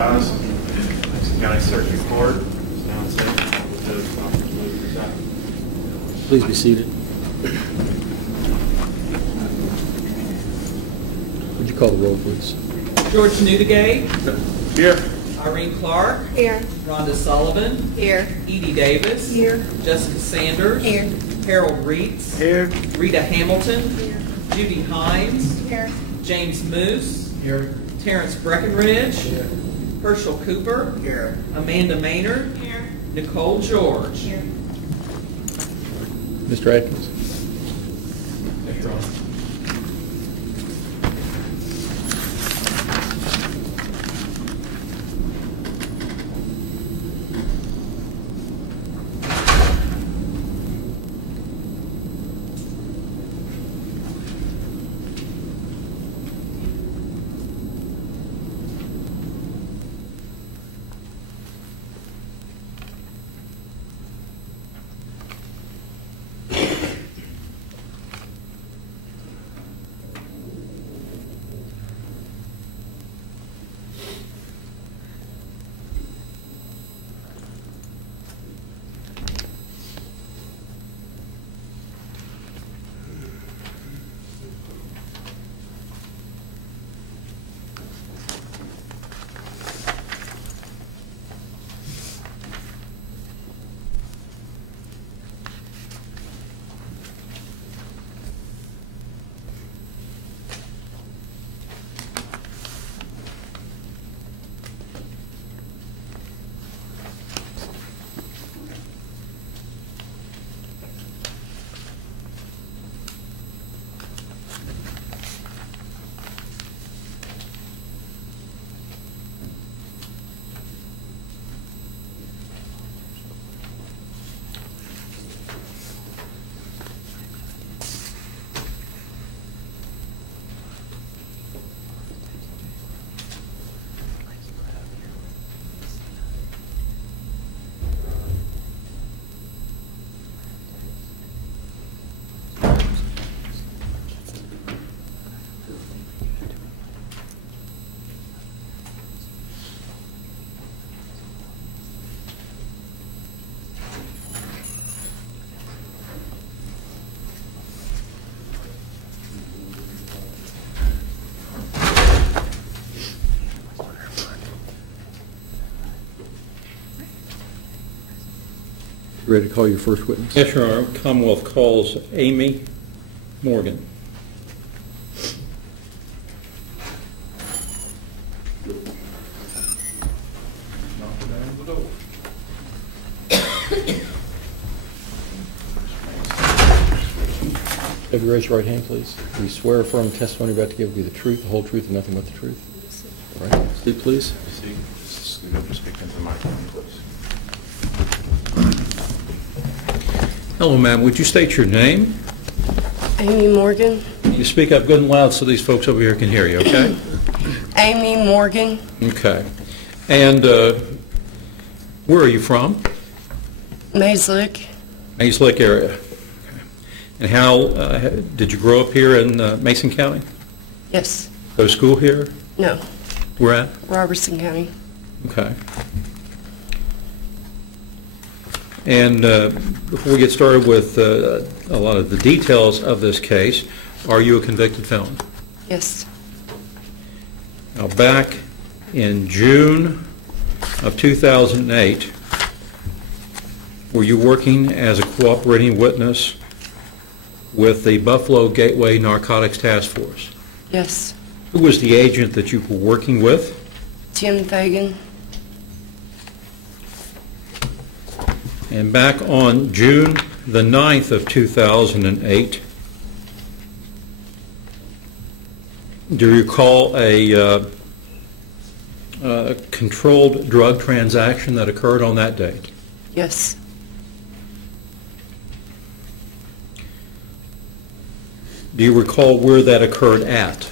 County Circuit Court is now in session. Please be seated. Would you call the roll, please? George Newdigate. Here. Irene Clark. Here. Rhonda Sullivan. Here. Edie Davis. Here. Jessica Sanders. Here. Harold Reitz. Here. Rita Hamilton. Here. Judy Hines. Here. James Moose. Here. Terrence Breckenridge. Here. Herschel Cooper. Here. Amanda Maynard. Here. Nicole George. Here. Mr. Atkins. Yes, Your Honor. Ready to call your first witness? Yes, Your Honor. Commonwealth calls Amy Morgan. Have you raised your right hand, please? Do you swear or affirm the testimony you're about to give will be the truth, the whole truth, and nothing but the truth? All right. Steve, please. Speak into the microphone, please. Hello, ma'am. Would you state your name? Amy Morgan. You speak up good and loud so these folks over here can hear you, okay? Amy Morgan. Okay. And where are you from? Mayslick. Mays Lake area. Okay. And how did you grow up here in Mason County? Yes. Go to school here? No. Where at? Robertson County. Okay. And before we get started with a lot of the details of this case, are you a convicted felon? Yes. Now, back in June of 2008, were you working as a cooperating witness with the Buffalo Gateway Narcotics Task Force? Yes. Who was the agent that you were working with? Tim Fagan. And back on June the 9th of 2008, do you recall a controlled drug transaction that occurred on that date? Yes. Do you recall where that occurred at?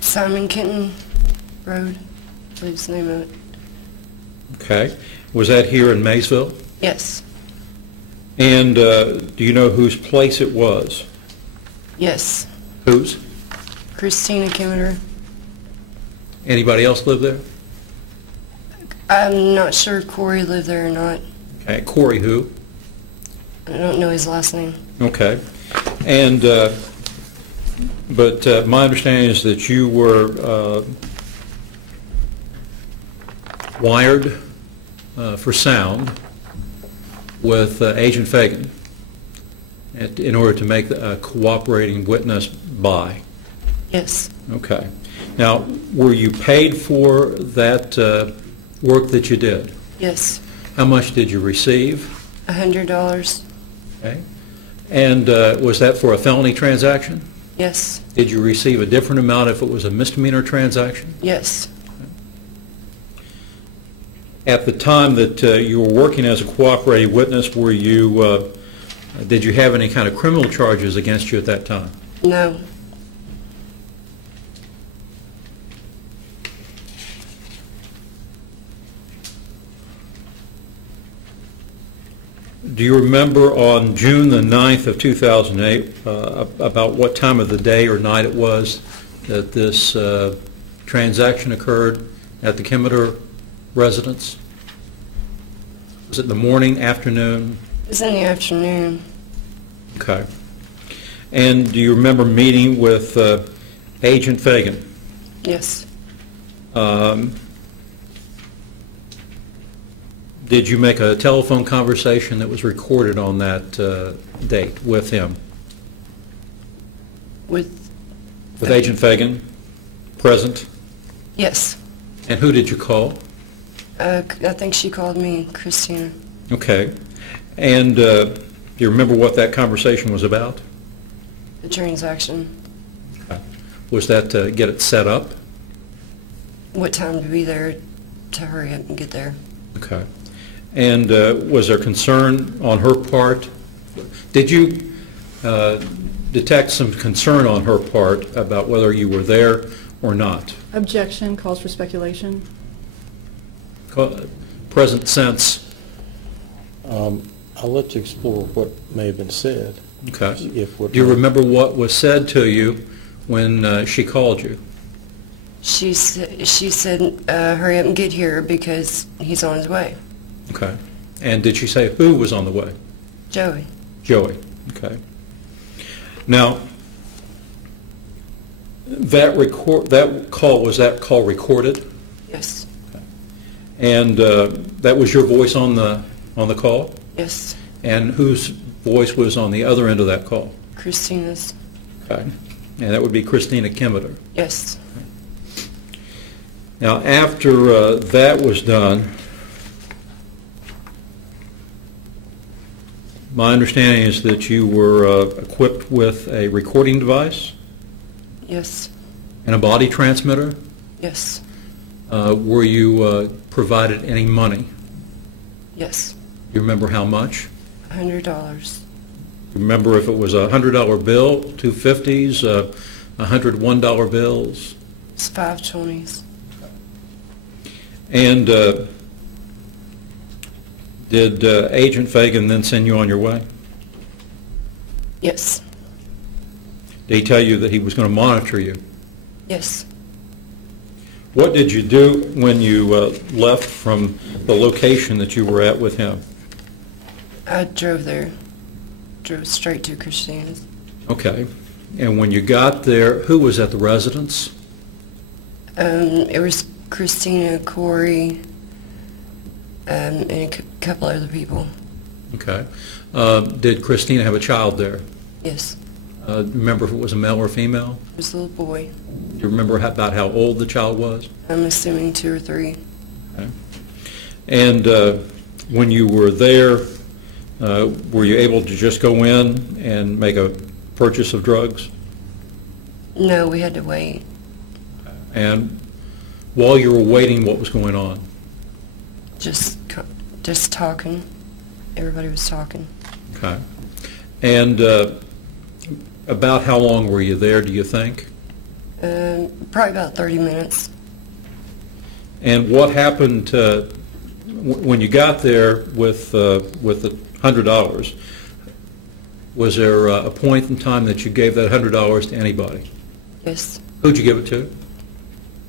Simon Kenton Road, I believe is the name of it. Okay. Was that here in Maysville? Yes. And do you know whose place it was? Yes. Whose? Christina Committer. Anybody else live there? I'm not sure if Corey lived there or not. Okay. Corey who? I don't know his last name. Okay. And, but my understanding is that you were wired for sound with Agent Fagan in order to make a cooperating witness by. Yes. Okay. Now, were you paid for that work that you did? Yes. How much did you receive? $100. Okay. And was that for a felony transaction? Yes. Did you receive a different amount if it was a misdemeanor transaction? Yes. At the time that you were working as a cooperating witness, were you, did you have any kind of criminal charges against you at that time? No. Do you remember on June the 9th of 2008 about what time of the day or night it was that this transaction occurred at the Committer residence? Was it in the morning, afternoon? It was in the afternoon. Okay. And do you remember meeting with Agent Fagan? Yes. Did you make a telephone conversation that was recorded on that date with him? With Agent Fagan present? yes. And who did you call? I think she called me Christina. Okay. And do you remember what that conversation was about? The transaction. Was that to get it set up? What time to be there to hurry up and get there. Okay. And was there concern on her part? Did you detect some concern on her part about whether you were there or not? Objection, calls for speculation. Present sense. I'll let you explore what may have been said. Okay. If what Do you remember what was said to you when she called you? She said, hurry up and get here because he's on his way. Okay. And did she say who was on the way? Joey. Joey. Okay. Now, that call recorded? Yes. And that was your voice on the call? Yes. And whose voice was on the other end of that call? Christina's. Okay. And that would be Christina Committer. Yes. Now, after that was done, my understanding is that you were equipped with a recording device Yes. and a body transmitter. Yes. Were you provided any money? Yes. You remember how much? $100. You remember if it was a $100 bill, two 50s, $101 bills? It's 520s. And did Agent Fagan then send you on your way? Yes. Did he tell you that he was going to monitor you? Yes. What did you do when you left from the location that you were at with him? I drove there. Drove straight to Christina's. Okay. And when you got there, who was at the residence? It was Christina, Corey, and a couple other people. Okay. Did Christina have a child there? Yes. Remember if it was a male or female? It was a little boy. Do you remember about how old the child was? I'm assuming 2 or 3. Okay. And when you were there, were you able to just go in and make a purchase of drugs? No, we had to wait. And while you were waiting, what was going on? Just talking. Everybody was talking. Okay. And about how long were you there, do you think? Probably about 30 minutes. And what happened when you got there with the $100? Was there a point in time that you gave that $100 to anybody? Yes. Who'd you give it to?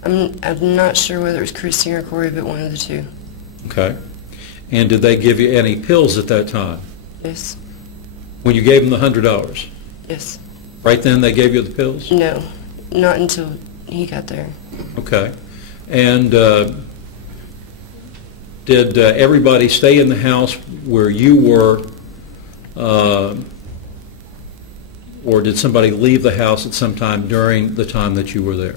I'm not sure whether it was Christine or Corey, but one of the two. Okay. And did they give you any pills at that time? Yes. When you gave them the $100? Yes. Right then they gave you the pills? No, not until he got there. Okay. And did everybody stay in the house where you were, or did somebody leave the house at some time during the time that you were there?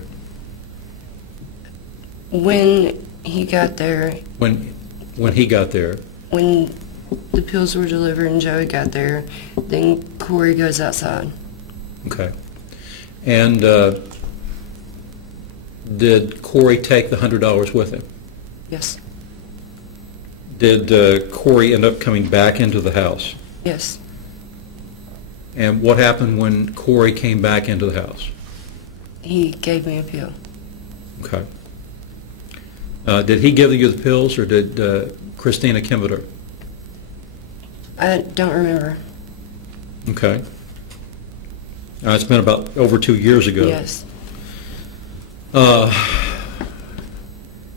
When he got there, When he got there? when the pills were delivered and Joey got there, then Corey goes outside. Okay. And did Corey take the $100 with him? Yes. Did Corey end up coming back into the house? Yes. And what happened when Corey came back into the house? He gave me a pill. Okay. Did he give you the pills, or did Christina Committer? I don't remember. Okay. It's been about over 2 years ago. Yes.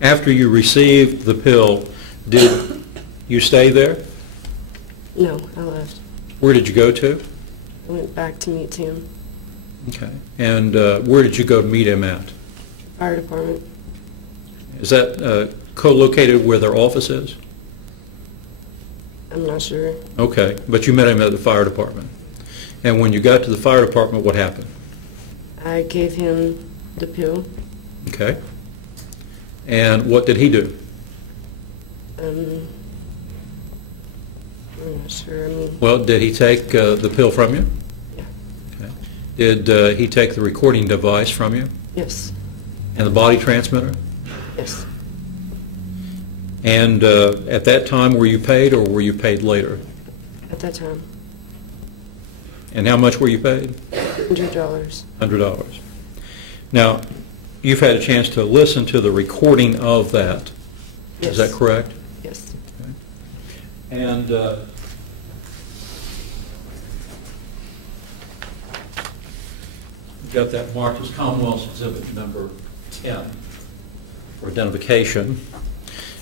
After you received the pill, did you stay there? No, I left. Where did you go to? I went back to meet Tim. Okay. And where did you go to meet him at? Fire department. Is that co-located where their office is? I'm not sure. Okay. But you met him at the fire department. And when you got to the fire department, what happened? I gave him the pill. Okay. And what did he do? I'm not sure. I mean, Well, did he take the pill from you? Yeah. Okay. Did he take the recording device from you? yes. And the body transmitter? Yes. And at that time, were you paid, or were you paid later? At that time, And how much were you paid? $100. $100. Now, you've had a chance to listen to the recording of that. Yes. Is that correct? Yes. And you've got that marked as Commonwealth's Exhibit number 10 for identification.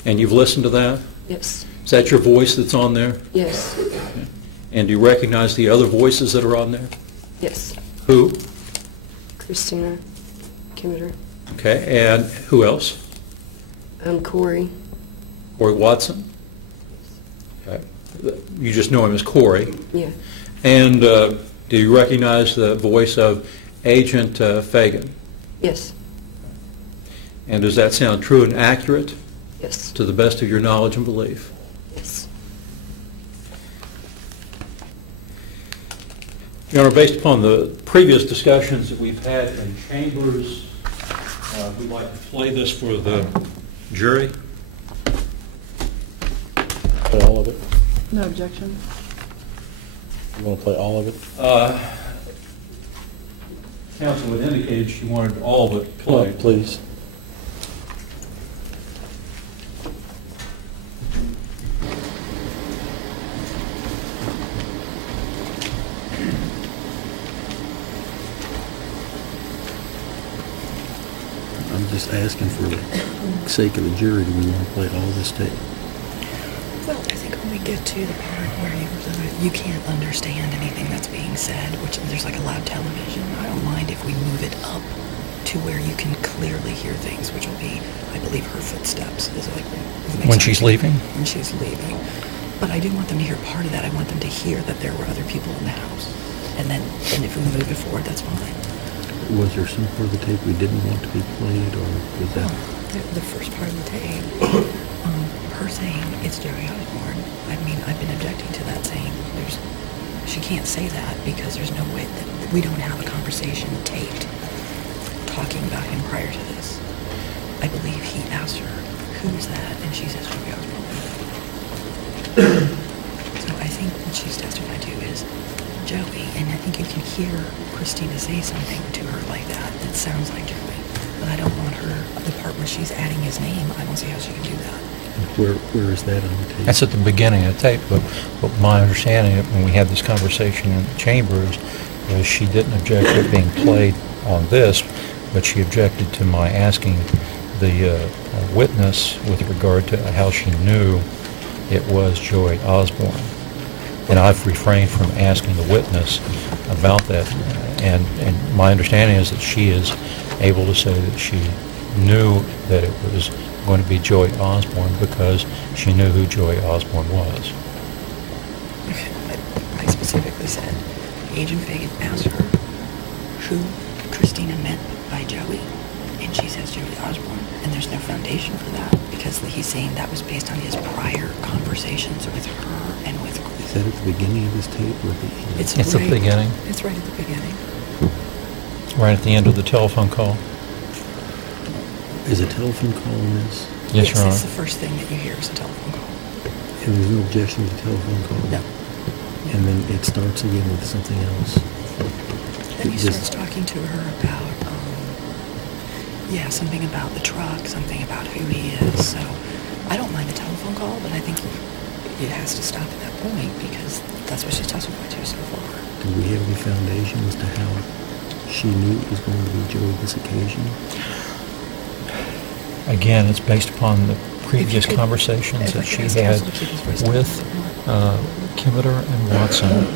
And you've listened to that? Yes. Is that your voice that's on there? Yes. And do you recognize the other voices that are on there? Yes. Who? Christina Committer. Okay, and who else? Corey. Corey Watson? Okay. You just know him as Corey. Yeah. And do you recognize the voice of Agent Fagan? Yes. And does that sound true and accurate Yes. to the best of your knowledge and belief? Yes. Your Honor, based upon the previous discussions that we've had in chambers, we'd like to play this for the jury. Play all of it? No objection. You want to play all of it? Counsel had indicated she wanted all of it played. Please. I'm just asking for the sake of the jury, do we want to play all this tape? Well, I think when we get to the part where you can't understand anything that's being said, which there's like a loud television, I don't mind if we move it up to where you can clearly hear things, which will be, I believe, her footsteps. Is it like When she's leaving? When she's leaving. But I do want them to hear part of that. I want them to hear that there were other people in the house. And if we move it forward, that's fine. Was there some part of the tape we didn't want to be played, or was that? The first part of the tape, her saying it's Joey Osborne. I mean, I've been objecting to that, saying she can't say that because there's no way that we don't have a conversation taped talking about him prior to this. I believe he asked her, "Who's that?" and she says Joey Osborne. So I think what she's testified to is Joey, and I think you can hear Christina say something to her like that that sounds like Joey. But I don't want her, the part where she's adding his name, I don't see how she can do that. Where is that on the tape? That's at the beginning of the tape, but my understanding when we had this conversation in the chambers was she didn't object to it being played on this, but she objected to my asking the witness with regard to how she knew it was Joey Osborne. And I've refrained from asking the witness about that. And my understanding is that she is able to say that she knew that it was going to be Joey Osborne because she knew who Joey Osborne was. I specifically said, Agent Fagan asked her who Christina meant by Joey, and she says Joey Osborne, and there's no foundation for that because he's saying that was based on his prior conversations with her and with. Is that at the beginning of this tape or at the end? It's at the beginning. It's right at the beginning. Right at the end of the telephone call. Is a telephone call on this? Yes, Your Honor. It's the first thing that you hear is a telephone call. And there's no objection to the telephone call? No. And then it starts again with something else? Then he Just- starts talking to her about, something about the truck, something about who he is. So I don't mind the telephone call, but I think it has to stop at that point because that's what she's testified to so far. Do we have any foundation as to how she knew it was going to be Joey this occasion? Again, it's based upon the previous could- conversations if I that could she ask had counsel to keep his voice down with a little Committer and Watson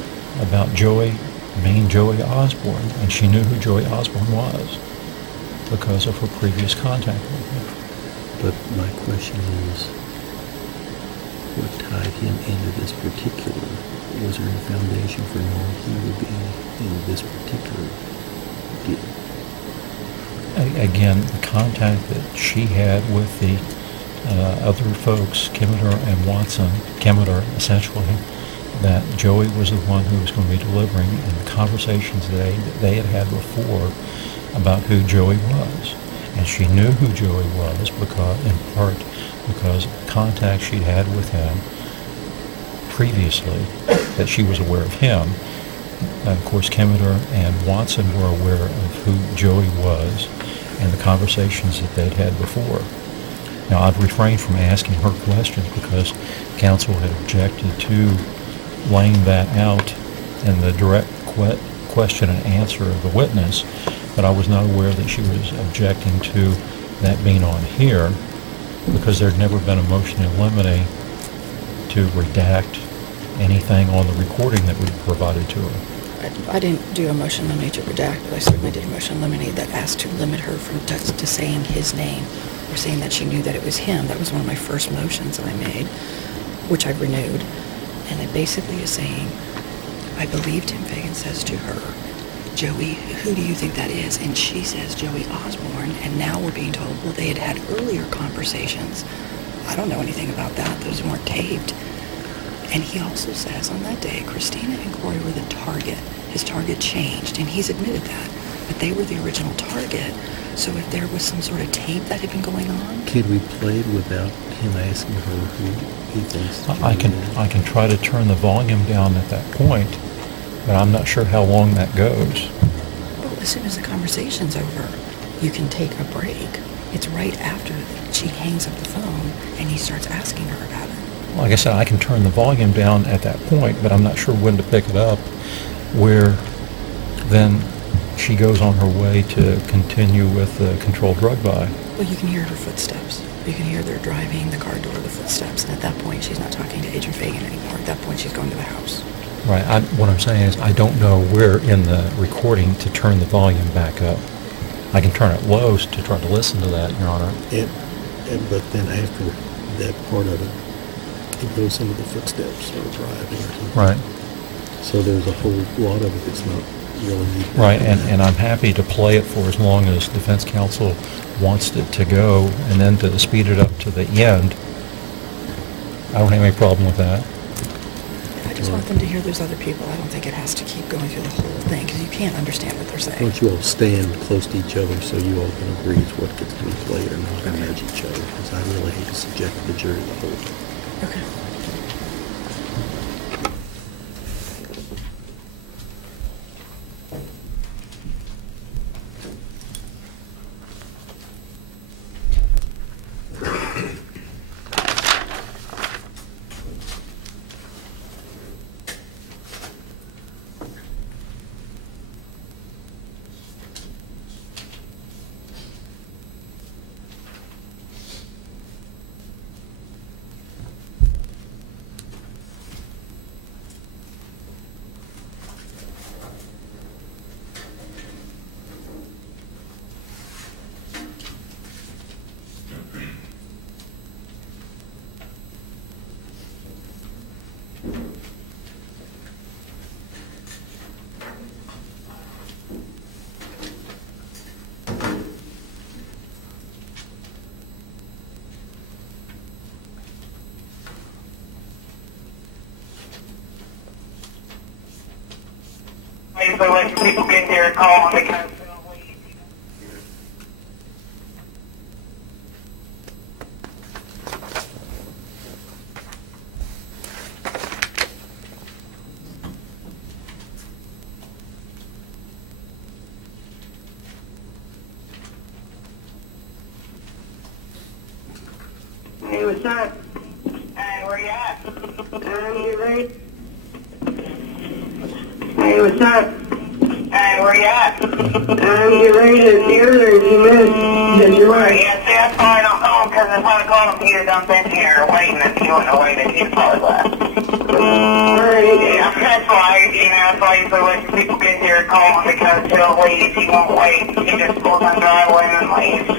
about Joey being Joey Osborne, and she knew who Joey Osborne was because of her previous contact with him. But my question is, what tied him into this particular? Was there any foundation for knowing he would be in this particular deal? Again, the contact that she had with the other folks, Committer and Watson, Committer essentially, that Joey was the one who was going to be delivering, and the conversations that they had had before about who Joey was. And she knew who Joey was because, in part, because of the contact she'd had with him previously, that she was aware of him. And of course, Committer and Watson were aware of who Joey was and the conversations that they'd had before. Now, I've refrained from asking her questions because counsel had objected to laying that out in the direct question and answer of the witness, but I was not aware that she was objecting to that being on here because there'd never been a motion in limine to redact anything on the recording that we provided to her. I didn't do a motion limine to redact, but I certainly did a motion limine that asked to limit her from to saying his name or saying that she knew that it was him. That was one of my first motions that I made, which I've renewed. And it basically is saying, I believe Tim Fagan says to her, Joey, who do you think that is? And she says Joey Osborne, and now we're being told, well, they had had earlier conversations. I don't know anything about that. Those weren't taped. And he also says on that day, Christina and Corey were the target. His target changed, and he's admitted that. But they were the original target. So if there was some sort of tape that had been going on... Could we play it without him asking her who he thinks I Joey is? can try to turn the volume down at that point, but I'm not sure how long that goes. Well, as soon as the conversation's over, you can take a break. It's right after she hangs up the phone, and he starts asking her about it. Like I said, I can turn the volume down at that point, but I'm not sure when to pick it up, where then she goes on her way to continue with the controlled drug buy. Well, you can hear her footsteps. You can hear they're driving the car door, the footsteps, and at that point, she's not talking to Agent Fagan anymore. At that point, she's going to the house. Right. What I'm saying is I don't know where in the recording to turn the volume back up. I can turn it low to try to listen to that, Your Honor. But then after that part of it, it goes into the footsteps or driving or something. Right. So there's a whole lot of it that's not really... Right, and I'm happy to play it for as long as defense counsel wants it to go, and then to speed it up to the end. I don't have any problem with that. I just want them to hear there's other people. I don't think it has to keep going through the whole thing, because you can't understand what they're Why saying. don't you all stand close to each other so you all can agree as what gets to be played or not and nudge each other, because I really hate to subject the jury to the whole thing. Okay. usually let people get there and call them because Hey, what's up? hey, where you at? You ready? Hey, what's up? Hey, where you at? You ready to hear or you missed? Did you want? Yeah, see, that's why I don't know, because if I call them here, I'm thinking you're waiting, if you wouldn't have waited, you'd probably left. Alright. Yeah, that's why, that's why usually let people get here and call them, because he'll leave, he won't wait, he just pulls on the driveway and leaves.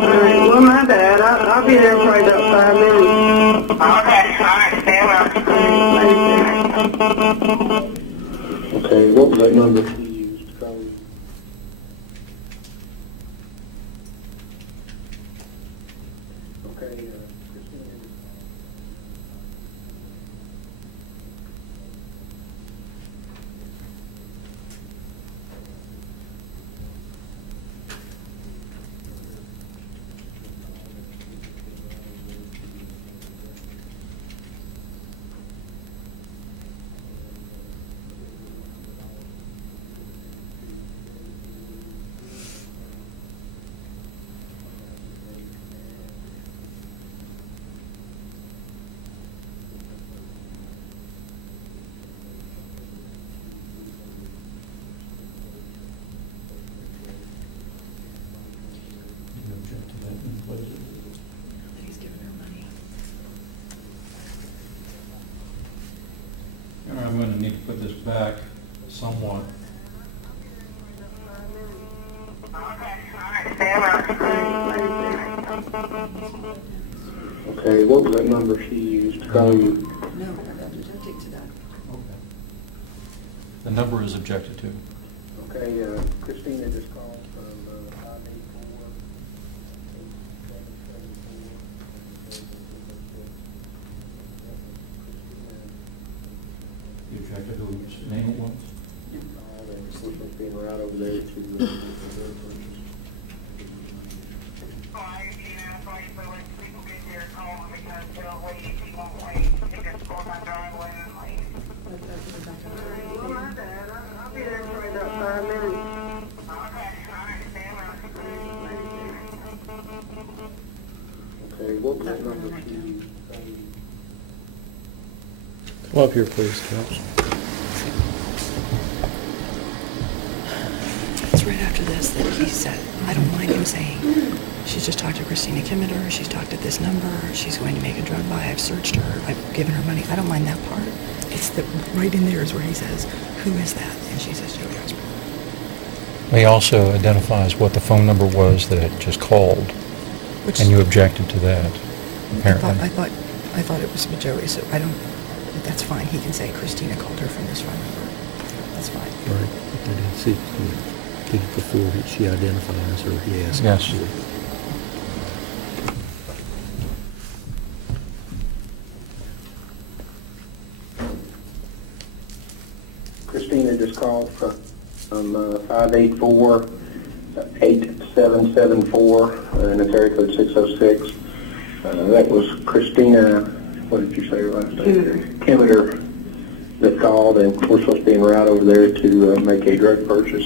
Alright, well, my bad. I'll be there in probably about 5 minutes. Okay, alright, stand up. Okay, what was that number she used to call you? Okay, Christina. He's giving her money. All right, I'm going to need to put this back somewhat. Okay, alright, stand up. Okay, what was that number she used to call you? No, I'm objecting to that. Okay. The number is objected to. Okay, Christina just called from 584. You objected to whose name it was? We're supposed to be right over there to Why, that's why usually let people get here and call him, because he'll leave, he won't wait, he just pulls on the driveway and leaves. Well, my bad. I'll be there in probably about 5 minutes. Okay, alright, stand up. Okay, what was that number she used to call you? Come up here, please, Couch. It's right after this that he said, I don't mind him saying, she's just talked to Christina Committer, she's talked at this number, she's going to make a drug buy, I've searched her, I've given her money. I don't mind that part. It's the, right in there is where he says, who is that? And she says, Joey Osborne. He also identifies what the phone number was that had just called, Which, and you objected to that, I apparently. thought it was Joey, so I don't, that's fine. He can say Christina called her from this phone number. That's fine. Right. But they didn't see it before that she identifies or he asks. Yes. Christina just called from 584-8774, and it's area code 606. That was Christina, what did you say her last name? Committer that called, and we're supposed to be en route over there to make a drug purchase.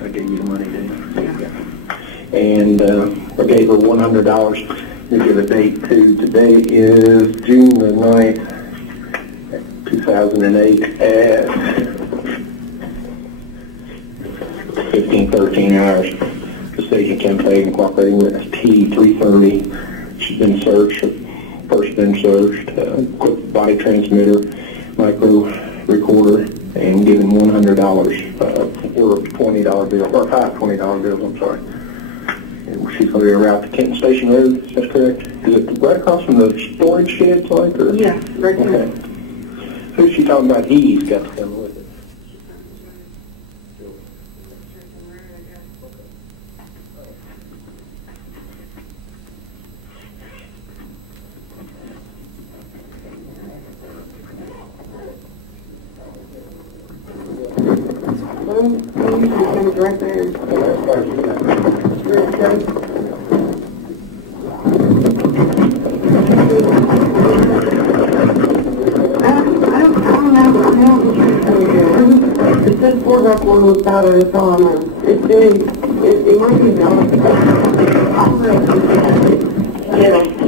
I gave you the money, didn't I? Yeah. And I gave her $100. Give you the date too. Today is June the 9th, 2008 at 15-13 hours. Precision campaign cooperating witness T330. She's been searched. First been searched. Quick body transmitter, micro recorder, and given $100 for a $20 bill, or $5 $20 bills. I'm sorry. And she's going to be around to Kenton Station Road. Is that correct? Is it right across from the storage shed, like? Or? Yeah, right there. Okay. Who's she talking about? He's got to come with it. comes right there. I don't know. It says 4x1 was powder, that's all I know. It's big. It might be valid. Yeah.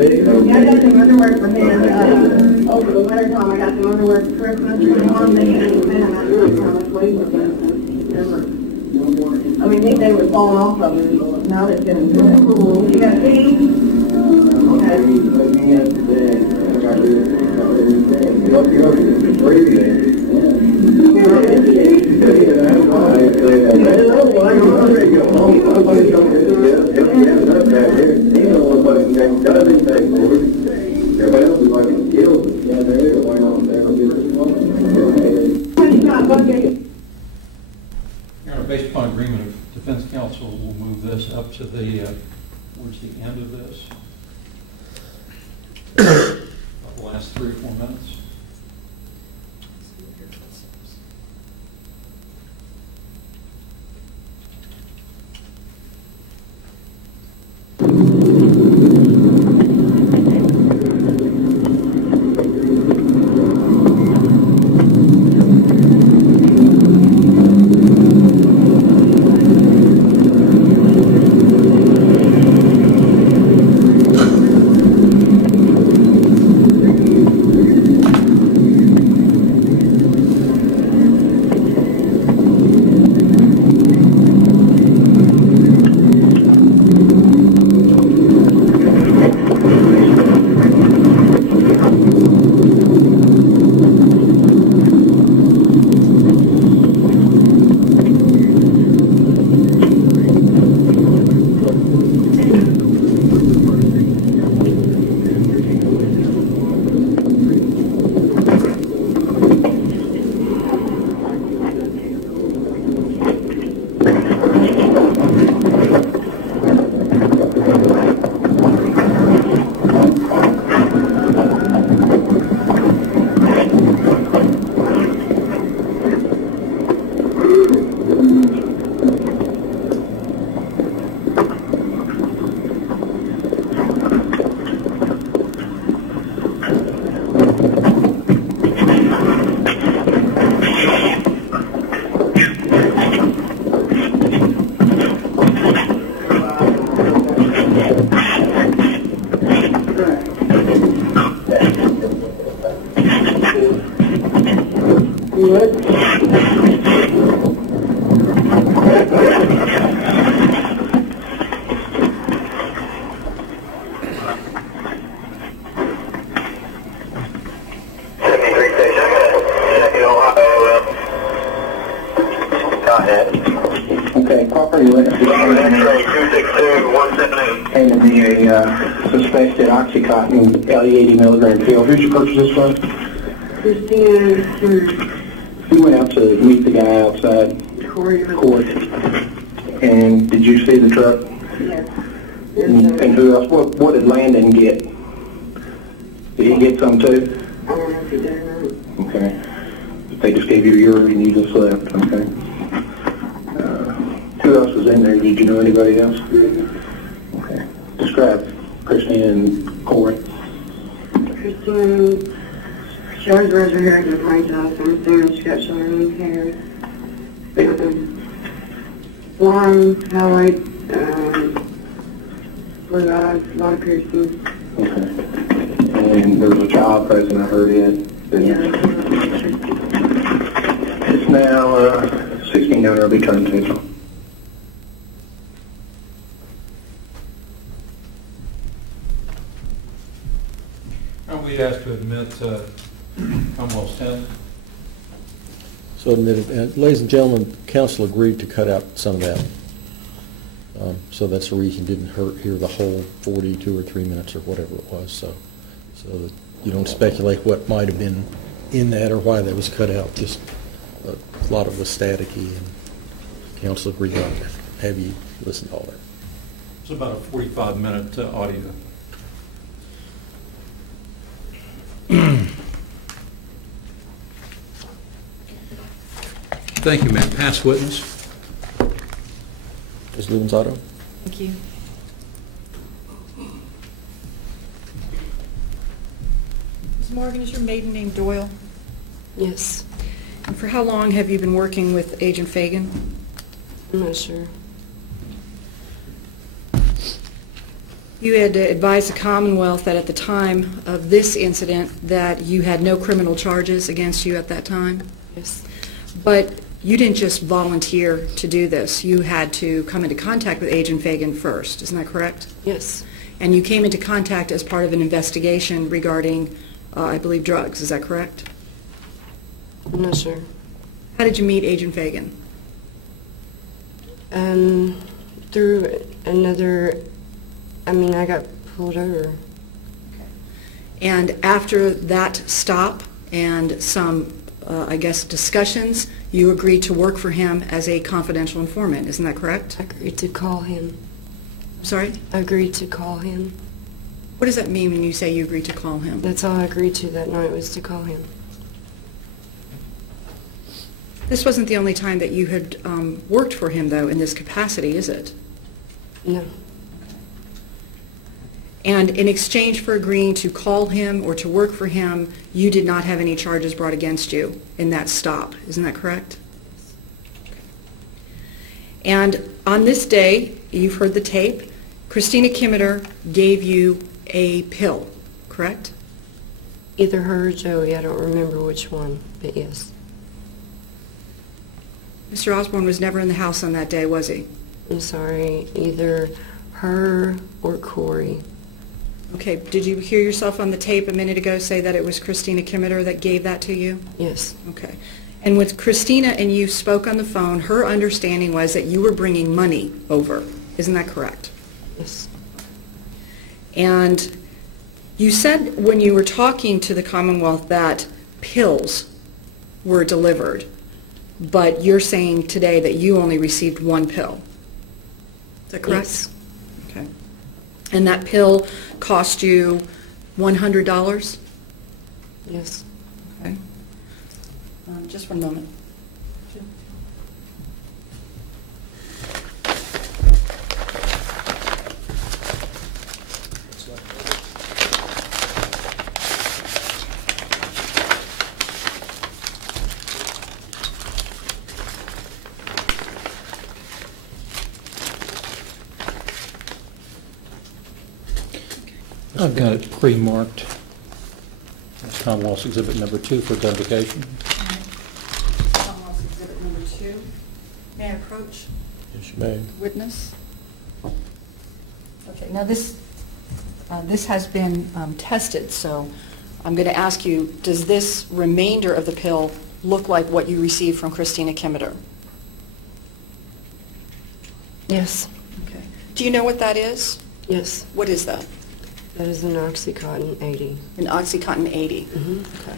I got some underwear for him, over the winter time. I got some underwear for Christmas for Mom. They didn't spend how much weight was that. I mean, they were falling off of him. Now they're getting good. You got these? Based upon agreement of defense counsel, we'll move this up to the towards the end of this. About the last 3 or 4 minutes. Okay, property witness. X-ray 262-178. Came to be a suspected Oxycontin, 80 milligram pill. Who'd you purchase this from? Christina. You went out to meet the guy outside court. And did you see the truck? Yes. And who else? What did Landon get? Did he get some too? I don't know if he did or not. Okay. They just gave you your and you just left. Okay. Who else was in there? Did you know anybody else? Okay. Describe Christina and Corey. Christina, she always wears her hair in a ponytail, so I'm assuming she got short hair. Blonde, highlight, blue eyes, a lot of piercings. Okay. And there was a child present, I heard it. It's now 16 hour be turned to. We asked to admit Commonwealth's 10. So admitted. Ladies and gentlemen, counsel agreed to cut out some of that. So that's the reason you didn't hear the whole 42 or 3 minutes or whatever it was. So that you don't speculate what might have been in that or why that was cut out. Just a lot of it was staticky, and counsel agreed to have you listen to all that. It's about a 45-minute audio. Thank you, ma'am. Pass witness. Ms. Lubanzato? Thank you. Ms. Morgan, is your maiden name Doyle? Yes. And for how long have you been working with Agent Fagan? I'm not sure. You had advised the Commonwealth that at the time of this incident that you had no criminal charges against you at that time. Yes. But you didn't just volunteer to do this. You had to come into contact with Agent Fagan first. Isn't that correct? Yes. And you came into contact as part of an investigation regarding, I believe, drugs. Is that correct? I'm not sure. How did you meet Agent Fagan? Through another, I got pulled over. And after that stop and some, I guess, discussions, you agreed to work for him as a confidential informant. Isn't that correct? I agreed to call him. Sorry? I agreed to call him. What does that mean when you say you agreed to call him? That's all I agreed to that night, was to call him. This wasn't the only time that you had worked for him, though, in this capacity, is it? No. And in exchange for agreeing to call him or to work for him, you did not have any charges brought against you in that stop. Isn't that correct? And on this day, you've heard the tape, Christina Committer gave you a pill, correct? Either her or Joey, I don't remember which one, but yes. Mr. Osborne was never in the house on that day, was he? I'm sorry, either her or Corey. Okay, did you hear yourself on the tape a minute ago say that it was Christina Committer that gave that to you? Yes. Okay. And when Christina and you spoke on the phone, her understanding was that you were bringing money over. Isn't that correct? Yes. And you said when you were talking to the Commonwealth that pills were delivered, but you're saying today that you only received one pill. Is that correct? Yes. Okay. And that pill cost you $100? Yes. Okay. Just one moment. I've got it pre-marked. That's Commonwealth's Exhibit Number 2 for identification. Commonwealth's Exhibit Number 2. May I approach? Yes, you may. Witness. Okay, now this has been tested, so I'm going to ask you, does this remainder of the pill look like what you received from Christina Committer? Yes. Okay. Do you know what that is? Yes. What is that? That is an Oxycontin 80. An Oxycontin 80. Mm-hmm. Okay.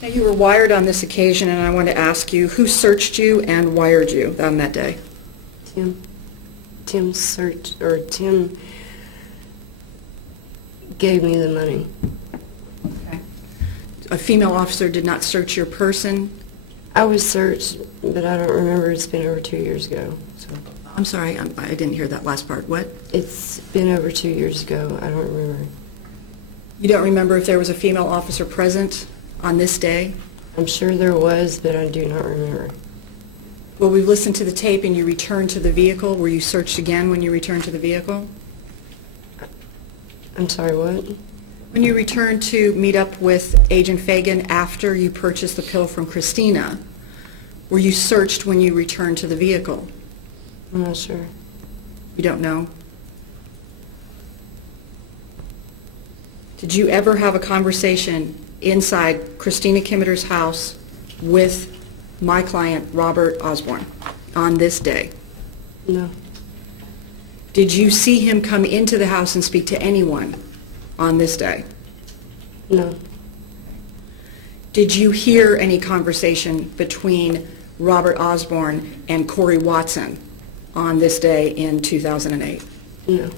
Now, you were wired on this occasion, and I want to ask you, who searched you and wired you on that day? Tim. Tim gave me the money. Okay. A female officer did not search your person? I was searched, but I don't remember. It's been over 2 years ago. So. I'm sorry, I didn't hear that last part. What? It's been over 2 years ago. I don't remember. You don't remember if there was a female officer present on this day? I'm sure there was, but I do not remember. Well, we've listened to the tape and you returned to the vehicle. Were you searched again when you returned to the vehicle? I'm sorry, what? When you returned to meet up with Agent Fagan after you purchased the pill from Christina, were you searched when you returned to the vehicle? I'm not sure. You don't know? Did you ever have a conversation inside Christina Committer's house with my client, Robert Osborne, on this day? No. Did you see him come into the house and speak to anyone on this day? No. Did you hear any conversation between Robert Osborne and Corey Watson on this day in 2008? No.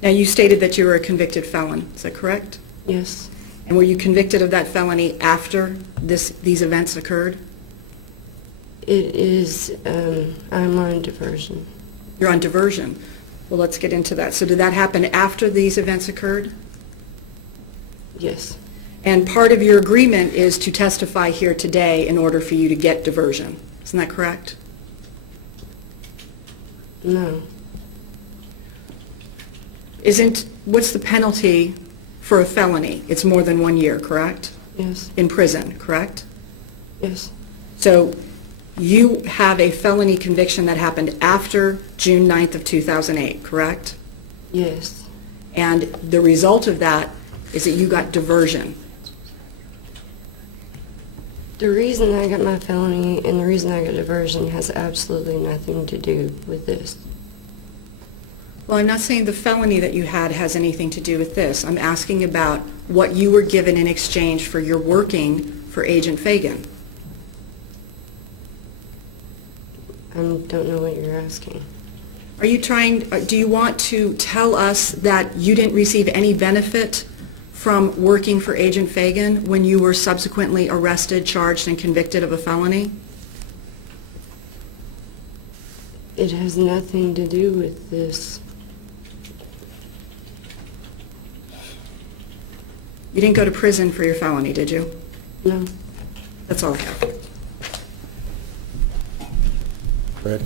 Now, you stated that you were a convicted felon. Is that correct? Yes. And were you convicted of that felony after these events occurred? It is, I'm on diversion. You're on diversion. Well, let's get into that. So did that happen after these events occurred? Yes. And part of your agreement is to testify here today in order for you to get diversion. Isn't that correct? No. What's the penalty for a felony? It's more than 1 year, correct? Yes. In prison, correct? Yes. So you have a felony conviction that happened after June 9th of 2008, correct? Yes. And the result of that is that you got diversion. The reason I got my felony and the reason I got diversion has absolutely nothing to do with this. Well, I'm not saying the felony that you had has anything to do with this. I'm asking about what you were given in exchange for your working for Agent Fagan. I don't know what you're asking. Are you do you want to tell us that you didn't receive any benefit from working for Agent Fagan when you were subsequently arrested, charged, and convicted of a felony? It has nothing to do with this. You didn't go to prison for your felony, did you? No. That's all I have. Brad?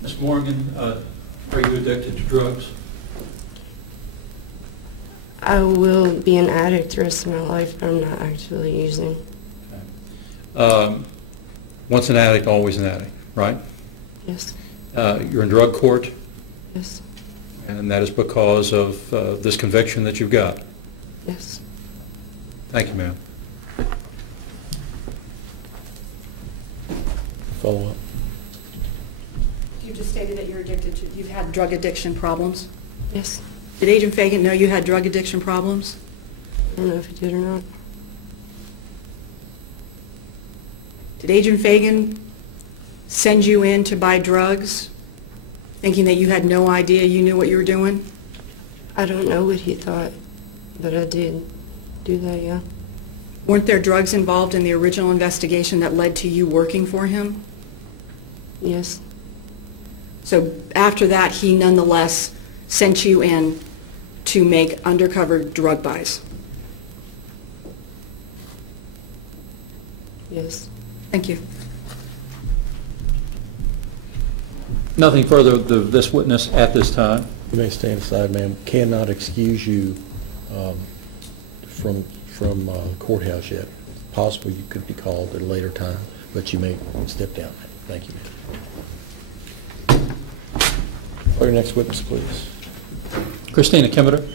Ms. Morgan, are you addicted to drugs? I will be an addict the rest of my life, but I'm not actively using. Once an addict, always an addict, right? Yes. You're in drug court, Yes. and that is because of this conviction that you've got. Yes. Thank you, ma'am. Follow up. You just stated that you're addicted to, you've had drug addiction problems. Yes. Did Agent Fagan know you had drug addiction problems? I don't know if he did or not. Did Agent Fagan send you in to buy drugs, thinking that you had no idea you knew what you were doing? I don't know what he thought, but I did do that, yeah. Weren't there drugs involved in the original investigation that led to you working for him? Yes. So after that, he nonetheless sent you in to make undercover drug buys? Yes. Thank you. Nothing further of this witness at this time. You may stand aside, ma'am. Cannot excuse you from the courthouse yet. Possibly you could be called at a later time, but you may step down. Thank you, ma'am. Call your next witness, please. Christina Committer.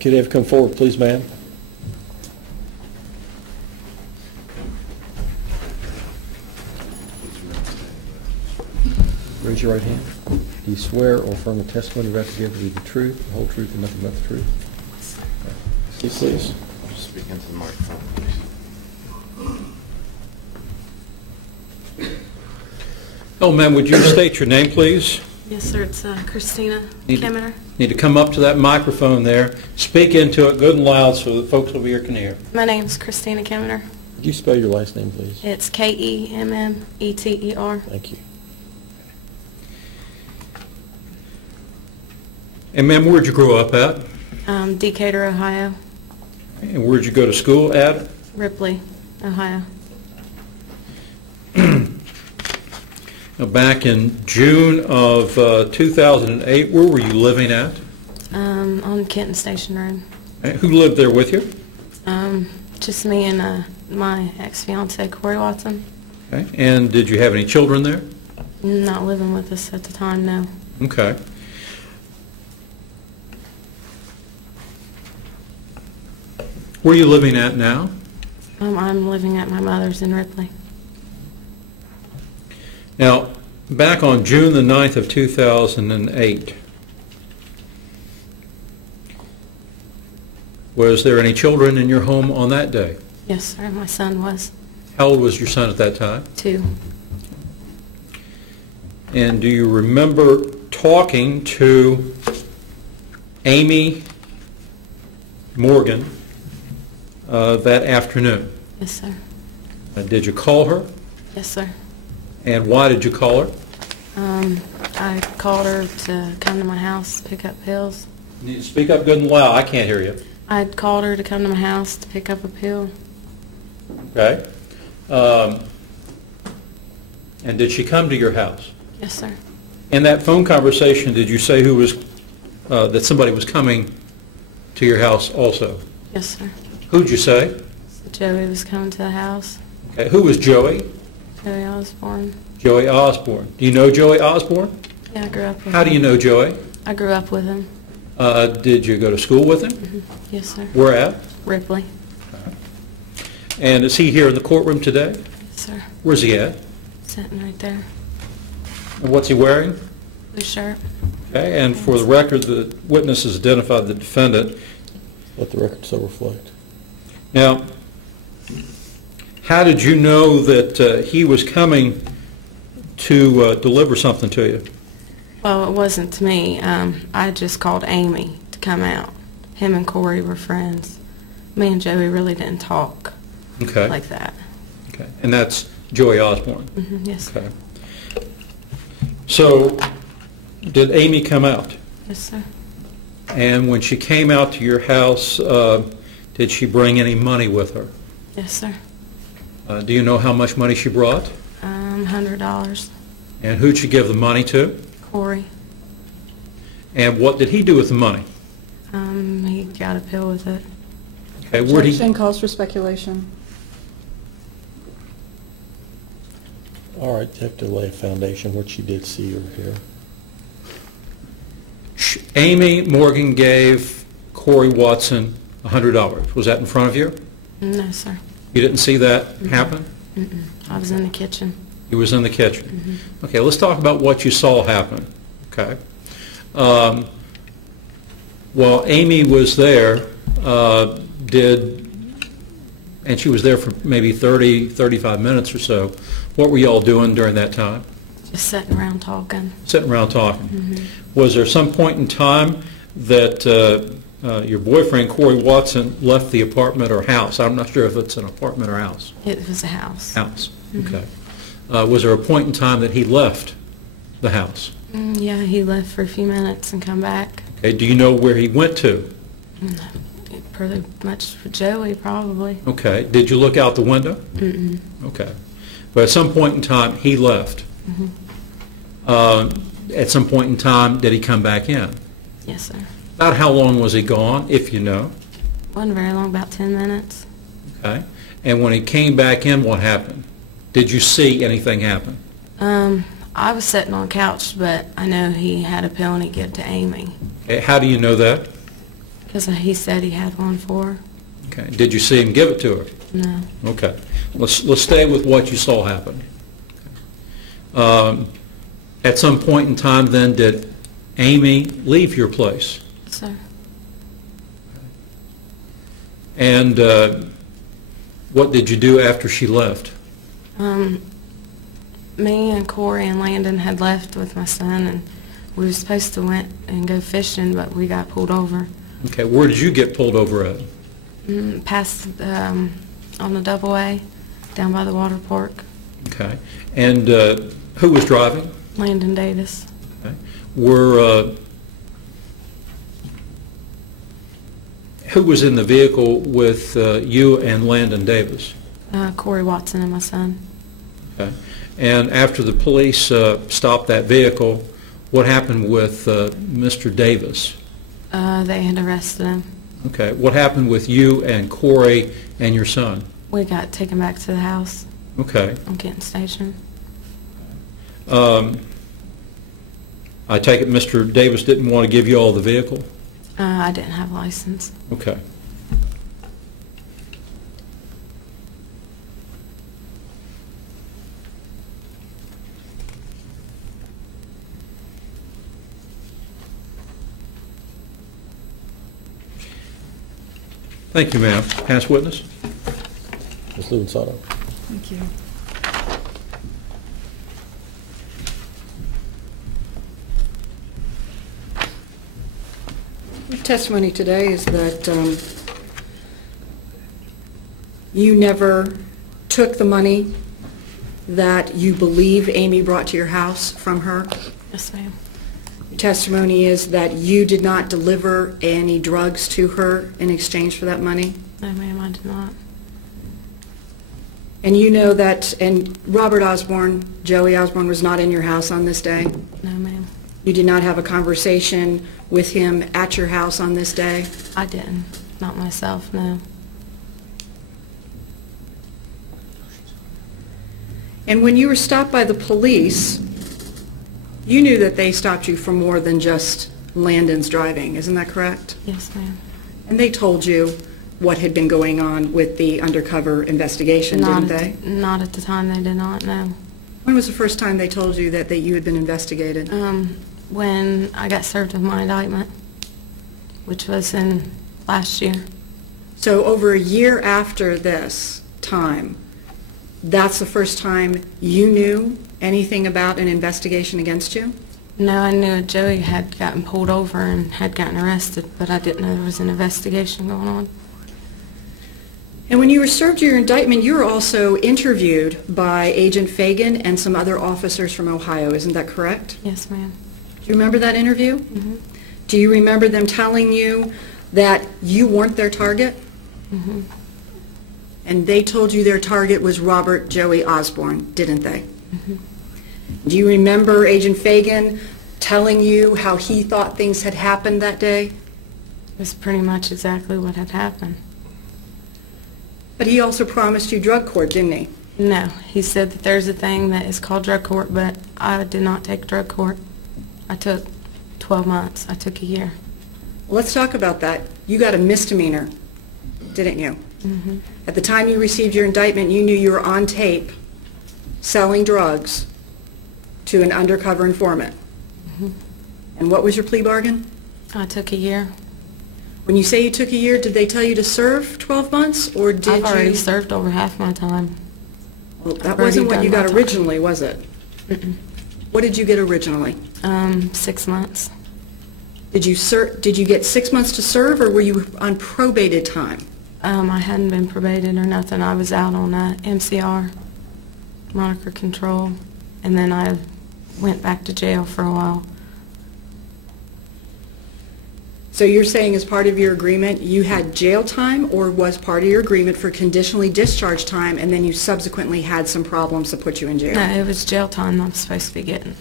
Could you have come forward, please, ma'am? Raise your right hand. Do you swear or affirm the testimony you're about to give to be the truth, the whole truth, and nothing but the truth? Okay. Please. Speak into the microphone, please. Oh, ma'am, would you state your name, please? Yes, sir. It's Christina Committer. Need to come up to that microphone there. Speak into it good and loud so the folks over here can hear. My name's Christina Committer. Could you spell your last name, please? It's Kemmeter. Thank you. And ma'am, where'd you grow up at? Decatur, Ohio. And where'd you go to school at? Ripley, Ohio. Now, back in June of 2008, where were you living at? On Kenton Station Road. And who lived there with you? Just me and my ex-fiance, Corey Watson. Okay. And did you have any children there? Not living with us at the time, no. Okay. Where are you living at now? I'm living at my mother's in Ripley. Now, back on June the 9th of 2008, was there any children in your home on that day? Yes, sir. My son was How old was your son at that time? 2. And do you remember talking to Amy Morgan that afternoon? Yes, sir. Did you call her? Yes, sir. And why did you call her? I called her to come to my house to pick up pills. You need to speak up good and loud. I can't hear you. I called her to come to my house to pick up a pill. Okay. And did she come to your house? Yes, sir. In that phone conversation, did you say who was that somebody was coming to your house also? Yes, sir. Who'd you say? So Joey was coming to the house. Okay. Who was Joey? Joey Osborne. Joey Osborne. Do you know Joey Osborne? Yeah, I grew up with How him. do you know Joey? I grew up with him. Did you go to school with him? Mm-hmm. Yes, sir. Where at? Ripley. And is he here in the courtroom today? Yes, sir. Where's he at? Sitting right there. And what's he wearing? Blue shirt. Okay. And for the record, the witness has identified the defendant. Let the record so reflect. Now, how did you know that he was coming to deliver something to you? Well, it wasn't to me. I just called Amy to come out. Him and Corey were friends. Me and Joey really didn't talk like that. Okay. And that's Joey Osborne? Mm-hmm. Yes, sir. Okay. So, did Amy come out? Yes, sir. And when she came out to your house, did she bring any money with her? Yes, sir. Do you know how much money she brought? $100. And who'd she give the money to? Corey. And what did he do with the money? He got a pill with it. Okay, where'd he... Objection calls for speculation. All right, you have to lay a foundation, what she did see or hear. Amy Morgan gave Corey Watson $100. Was that in front of you? No, sir. You didn't see that happen? Mm-mm. I was in the kitchen. He was in the kitchen. Mm-hmm. Okay, let's talk about what you saw happen. Okay. While Amy was there, and she was there for maybe 30, 35 minutes or so, what were you all doing during that time? Just sitting around talking. Sitting around talking. Mm-hmm. Was there some point in time that your boyfriend, Corey Watson, left the apartment or house? I'm not sure if it's an apartment or house. It was a house. House, Mm-hmm. okay. Was there a point in time that he left the house? Yeah, he left for a few minutes and come back. Okay. Do you know where he went to? Pretty much for Joey, probably. Okay. Did you look out the window? Mm-mm. Okay. But at some point in time, he left. Mm-hmm. At some point in time, did he come back in? Yes, sir. About how long was he gone, if you know? Wasn't very long, about 10 minutes. Okay. And when he came back in, what happened? Did you see anything happen? I was sitting on the couch, but I know he had a pill and he gave it to Amy. Okay. How do you know that? Because he said he had one for her. Okay. Did you see him give it to her? No. Okay. Let's stay with what you saw happen. At some point in time, then, did Amy leave your place? Sir. And what did you do after she left? Me and Corey and Landon had left with my son, and we were supposed to went and go fishing, but we got pulled over. Okay. Where did you get pulled over at? Past on the double A, down by the water park. Okay. And who was driving? Landon Davis. Okay. Who was in the vehicle with you and Landon Davis? Corey Watson and my son. Okay. And after the police stopped that vehicle, what happened with Mr. Davis? They had arrested him. Okay. What happened with you and Corey and your son? We got taken back to the house. Okay. On Kenton Station. I take it Mr. Davis didn't want to give you all the vehicle? I didn't have a license. Okay. Thank you, ma'am. Past witness? Ms. Luensato. Thank you. Your testimony today is that you never took the money that you believe Amy brought to your house from her. Yes, ma'am. Your testimony is that you did not deliver any drugs to her in exchange for that money. No, ma'am, I did not. And you know that, and Robert Osborne, Joey Osborne, was not in your house on this day? No, ma'am. You did not have a conversation with him at your house on this day? I didn't. Not myself, no. And when you were stopped by the police, you knew that they stopped you for more than just Landon's driving, isn't that correct? Yes, ma'am. And they told you what had been going on with the undercover investigation, didn't they? Not at the time, they did not, no. When was the first time they told you that you had been investigated? When I got served with my indictment, which was in last year. So over a year after this time, that's the first time you knew anything about an investigation against you? No, I knew Joey had gotten pulled over and had gotten arrested, but I didn't know there was an investigation going on. And when you were served your indictment, you were also interviewed by Agent Fagan and some other officers from Ohio, isn't that correct? Yes, ma'am. Do you remember that interview? Mm-hmm. Do you remember them telling you that you weren't their target? Mm-hmm. And they told you their target was Robert Joey Osborne, didn't they? Mm-hmm. Do you remember Agent Fagan telling you how he thought things had happened that day? It was pretty much exactly what had happened. But he also promised you drug court, didn't he? No, he said that there's a thing that is called drug court, but I did not take drug court. I took 12 months. I took a year. Well, let's talk about that. You got a misdemeanor, didn't you? Mm-hmm. At the time you received your indictment, you knew you were on tape selling drugs to an undercover informant. Mm-hmm. And what was your plea bargain? I took a year. When you say you took a year, did they tell you to serve 12 months, or did I've already you... served over half my time. Well, that I've wasn't already what you done got my originally, was it? Mm-mm. What did you get originally? 6 months. Did you get 6 months to serve, or were you on probated time? I hadn't been probated or nothing. I was out on MCR, monitor control, and then I went back to jail for a while. So you're saying as part of your agreement you had jail time, or was part of your agreement for conditionally discharged time, and then you subsequently had some problems that put you in jail? No, it was jail time I'm supposed to be getting.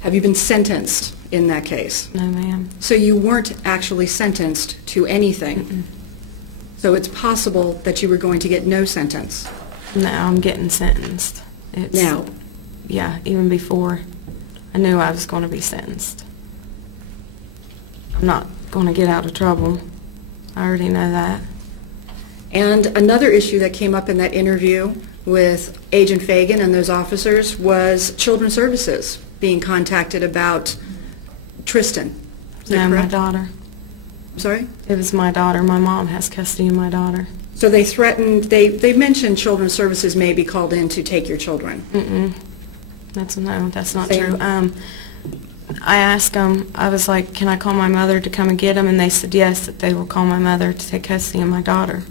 Have you been sentenced in that case? No, ma'am. So you weren't actually sentenced to anything? Mm-mm. So it's possible that you were going to get no sentence? No, I'm getting sentenced. Now? Yeah, even before I knew I was going to be sentenced. I'm not going to get out of trouble. I already know that. And another issue that came up in that interview with Agent Fagan and those officers was Children's Services being contacted about Tristan. Is that No, my correct? daughter. I'm sorry? It was my daughter. My mom has custody of my daughter. So they threatened, they mentioned Children's Services may be called in to take your children. Mm-mm. That's not Same. true. I asked them, I was like, can I call my mother to come and get them? And they said yes, that they will call my mother to take custody of my daughter.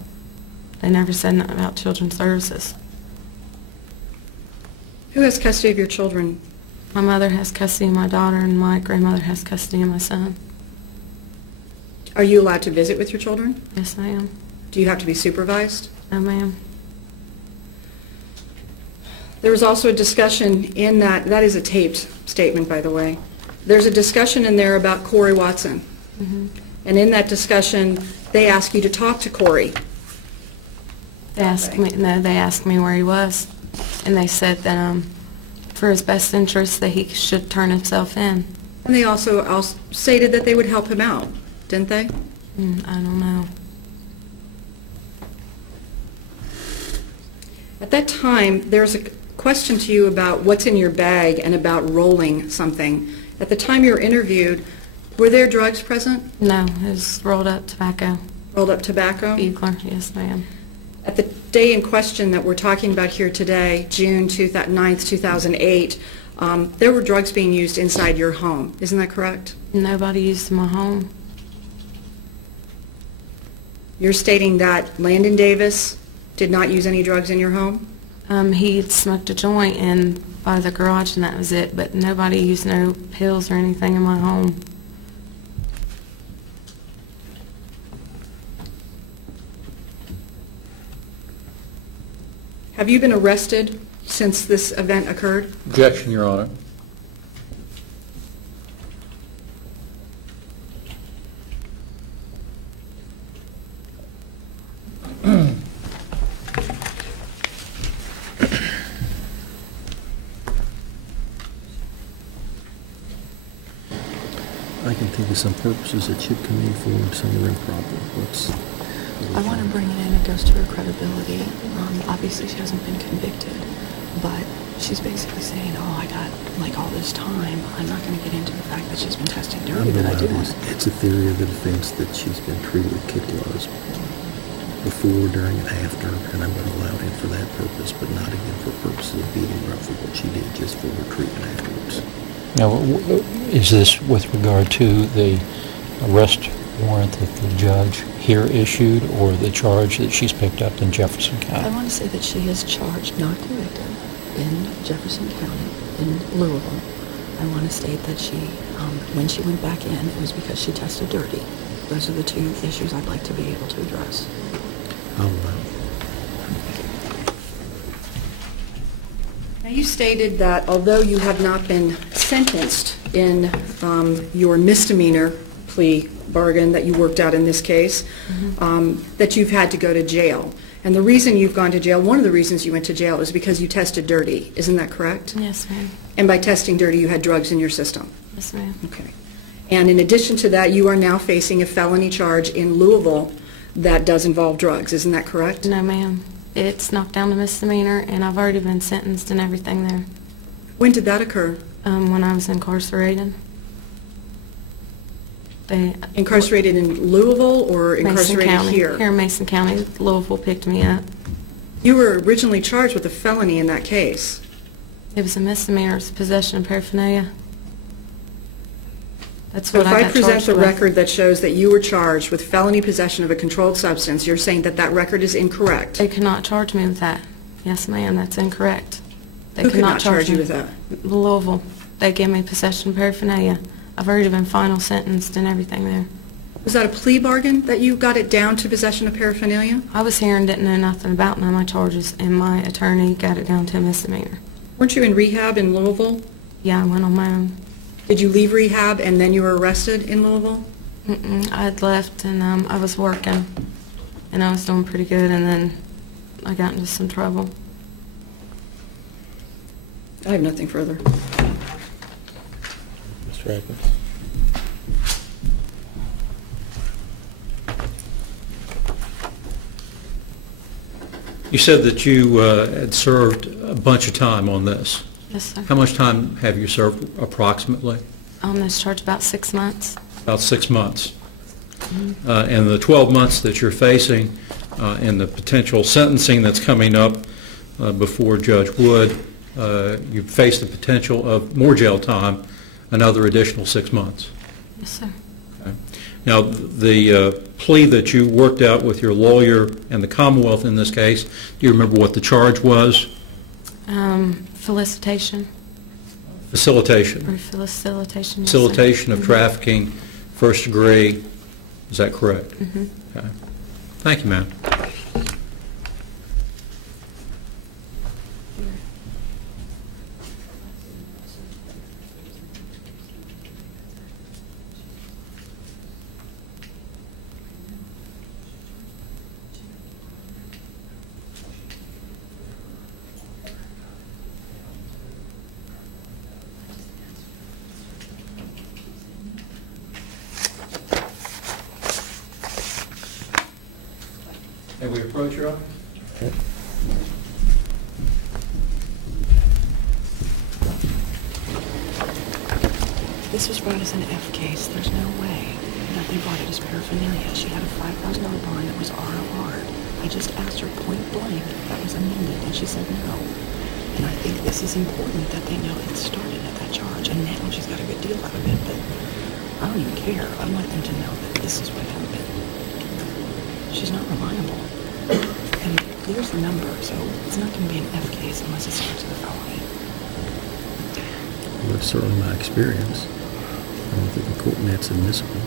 They never said nothing about Children's Services. Who has custody of your children? My mother has custody of my daughter, and my grandmother has custody of my son. Are you allowed to visit with your children? Yes, ma'am. Do you have to be supervised? No, ma'am. There was also a discussion in that is a taped statement, by the way. There's a discussion in there about Corey Watson. Mm-hmm. And in that discussion, they asked you to talk to Corey. They asked me where he was, and they said that for his best interest that he should turn himself in. And they also stated that they would help him out, didn't they? I don't know. At that time, there's a question to you about what's in your bag and about rolling something. At the time you were interviewed, were there drugs present? No, it was rolled up tobacco. Rolled up tobacco? Bugler, yes, ma'am. At the day in question that we're talking about here today, June 9th, 2008, there were drugs being used inside your home. Isn't that correct? Nobody used my home. You're stating that Landon Davis did not use any drugs in your home? He had smoked a joint in by the garage and that was it, but nobody used no pills or anything in my home. Have you been arrested since this event occurred? Objection, Your Honor. I can think of some purposes that should come in for and some are improper. I want to bring it in. It goes to her credibility. Obviously, she hasn't been convicted, but she's basically saying, "Oh, I got like all this time. I'm not going to get into the fact that she's been testing dirty, but I didn't." It's a theory of the defense that she's been treated with kick-laws before, during, and after, and I'm going to allow it for that purpose, but not again for purposes of beating her up for what she did, just for her treatment afterwards. Now, is this with regard to the arrest warrant that the judge here issued, or the charge that she's picked up in Jefferson County? I want to say that she is charged, not convicted, in Jefferson County, in Louisville. I want to state that she, when she went back in, it was because she tested dirty. Those are the two issues I'd like to be able to address. I'll allow it. Now, you stated that although you have not been sentenced in your misdemeanor plea bargain that you worked out in this case, that you've had to go to jail. And the reason you've gone to jail, one of the reasons you went to jail is because you tested dirty. Isn't that correct? Yes, ma'am. And by testing dirty, you had drugs in your system. Yes, ma'am. Okay. And in addition to that, you are now facing a felony charge in Louisville that does involve drugs. Isn't that correct? No, ma'am. It's knocked down to misdemeanor, and I've already been sentenced and everything there. When did that occur? When I was incarcerated. Incarcerated in Louisville or incarcerated Mason County. here? Here in Mason County. Louisville picked me up. You were originally charged with a felony in that case. It was a misdemeanor. It's possession of paraphernalia. That's what If I I got present charged the with. record that shows that you were charged with felony possession of a controlled substance, you're saying that that record is incorrect? They cannot charge me with that. Yes, ma'am, that's incorrect. They Who could cannot not charge you me. with that? Louisville. They gave me possession of paraphernalia. I've already been final sentenced and everything there. Was that a plea bargain that you got it down to possession of paraphernalia? I was here and didn't know nothing about none of my charges, and my attorney got it down to a misdemeanor. Weren't you in rehab in Louisville? Yeah, I went on my own. Did you leave rehab and then you were arrested in Louisville? I had left and I was working, and I was doing pretty good, and then I got into some trouble. I have nothing further. Mr. Atkins? You said that you had served a bunch of time on this. Yes, sir. How much time have you served approximately? On this charge, about 6 months. About 6 months. And the 12 months that you're facing and the potential sentencing that's coming up before Judge Wood, you face the potential of more jail time, another additional 6 months. Yes, sir. Okay. Now, the plea that you worked out with your lawyer and the Commonwealth in this case, do you remember what the charge was? Felicitation. Facilitation. Or facilitation. Yes, Facilitation sir. of trafficking, first degree. Is that correct? Mm-hmm. Okay. Thank you, ma'am. May we approach your office? Okay. This was brought as an F case. There's no way that what they brought it as paraphernalia. She had a $5,000 bond that was ROR. I just asked her point blank if that was amended, and she said no. And I think this is important that they know it started at that charge, and now she's got a good deal out of it, but I don't even care. I want them to know that this is what happened. She's not reliable. And there's the number, so it's not going to be an F case unless it starts with a felony. Well, that's certainly my experience. I don't think the court and that's admissible.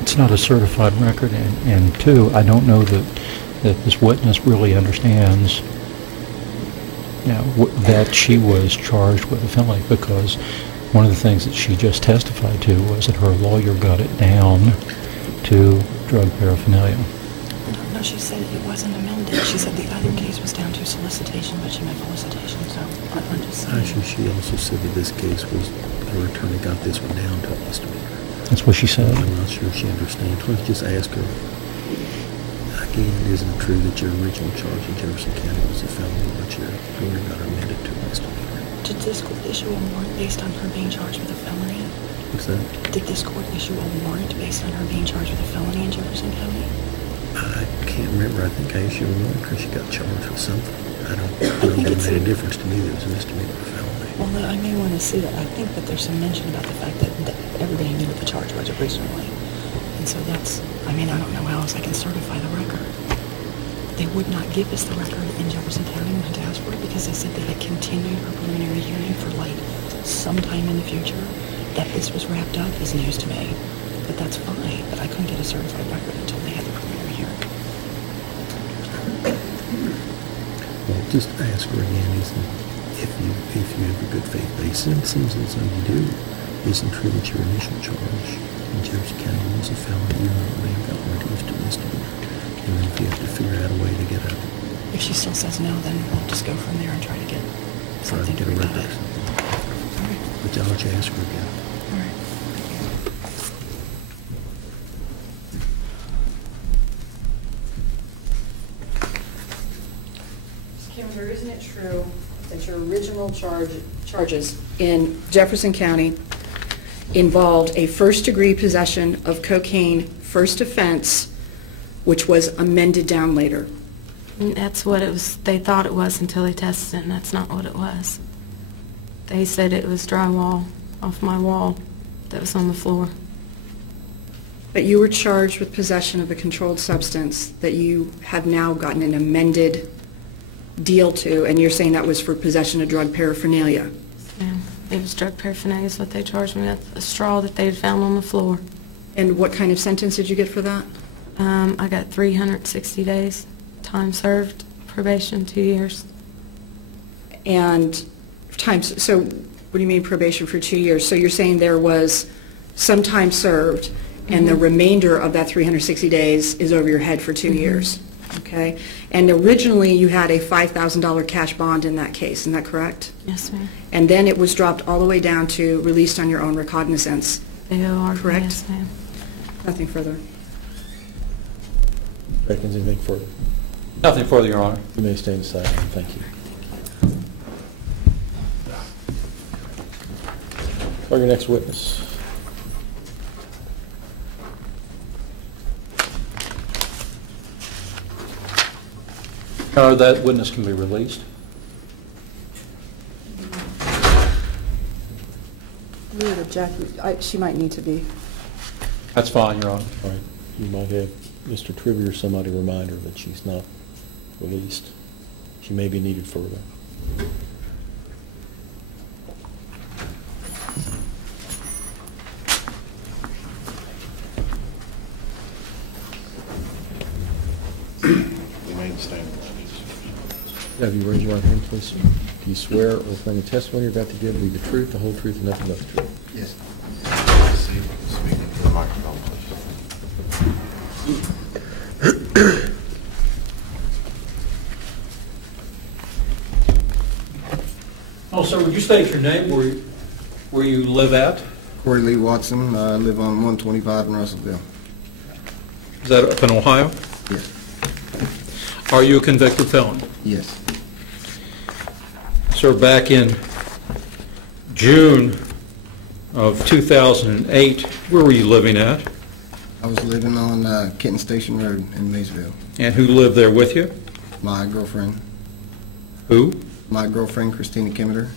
It's not a certified record, and two, I don't know that this witness really understands, you know, that she was charged with a felony, because one of the things that she just testified to was that her lawyer got it down to drug paraphernalia. No, she said it wasn't amended. She said the other case was down to solicitation, but she meant felicitation, so I'm just saying. Actually, she also said that this case was, her attorney got this one down to a misdemeanor. That's what she said. I'm not sure she understands. Why don't you just ask her, again, isn't it true that your original charge in Jefferson County was a felony, but your lawyer got amended to a misdemeanor? Did this court issue a warrant based on her being charged with a felony? What's that? Did this court issue a warrant based on her being charged with a felony in Jefferson County? I can't remember. I think I issued a warrant because she got charged with something. I don't think it made a difference to me that it was a misdemeanor or felony. Well, I may want to see that. I think that there's some mention about the fact that everybody knew what the charge was originally. And so that's, I mean, I don't know how else I can certify the record. They would not give us the record in Jefferson County when I asked for it because they said they had continued her preliminary hearing for like sometime in the future. That this was wrapped up is news to me. But that's fine. But I couldn't get a certified record until they had the preliminary hearing. Well, just ask her again, if you have a good faith basis, and it seems as though you do, isn't true that your initial charge in Jefferson County was a felony, you may have got reduced to misdemeanor. And then if you have to figure out a way to get a... If she still says no, then we'll just go from there and try to get something to rebut it. All right. But I'll let you ask her again. All right. Committer, isn't it true that your original charges in Jefferson County involved a first-degree possession of cocaine, first offense, which was amended down later? That's what it was. They thought it was until they tested it, and that's not what it was. They said it was drywall off my wall that was on the floor. But you were charged with possession of a controlled substance that you have now gotten an amended deal to, and you're saying that was for possession of drug paraphernalia. Yeah, it was drug paraphernalia is what they charged me with, a straw that they had found on the floor. And what kind of sentence did you get for that? I got 360 days, time served, probation 2 years. And so what do you mean probation for 2 years? So you're saying there was some time served, and the remainder of that 360 days is over your head for 2 years. Okay. And originally you had a $5,000 cash bond in that case, isn't that correct? Yes, ma'am. And then it was dropped all the way down to released on your own recognizance. AOR, correct? Yes, ma'am. Nothing further. Beckons, anything further? Nothing further, Your Honor. You may stand aside. Thank you. Call your next witness. That witness can be released. We would object. She might need to be. That's fine, Your Honor. All right. You might have Mr. Trivia or somebody remind her that she's not released. She may be needed further. Remain standing. Have you raised your right hand, please? Do you swear or affirm the testimony you're about to give will be the truth, the whole truth, and nothing but the truth? Yes. See if you can speak into the microphone, please. Oh, sir, would you state your name, where you live at? Corey Lee Watson. I live on 125 in Russellville. Is that up in Ohio? Yes. Are you a convicted felon? Yes. Sir, back in June of 2008, where were you living at? I was living on Kitten Station Road in Maysville. And who lived there with you? My girlfriend. Who? My girlfriend, Christina Committer.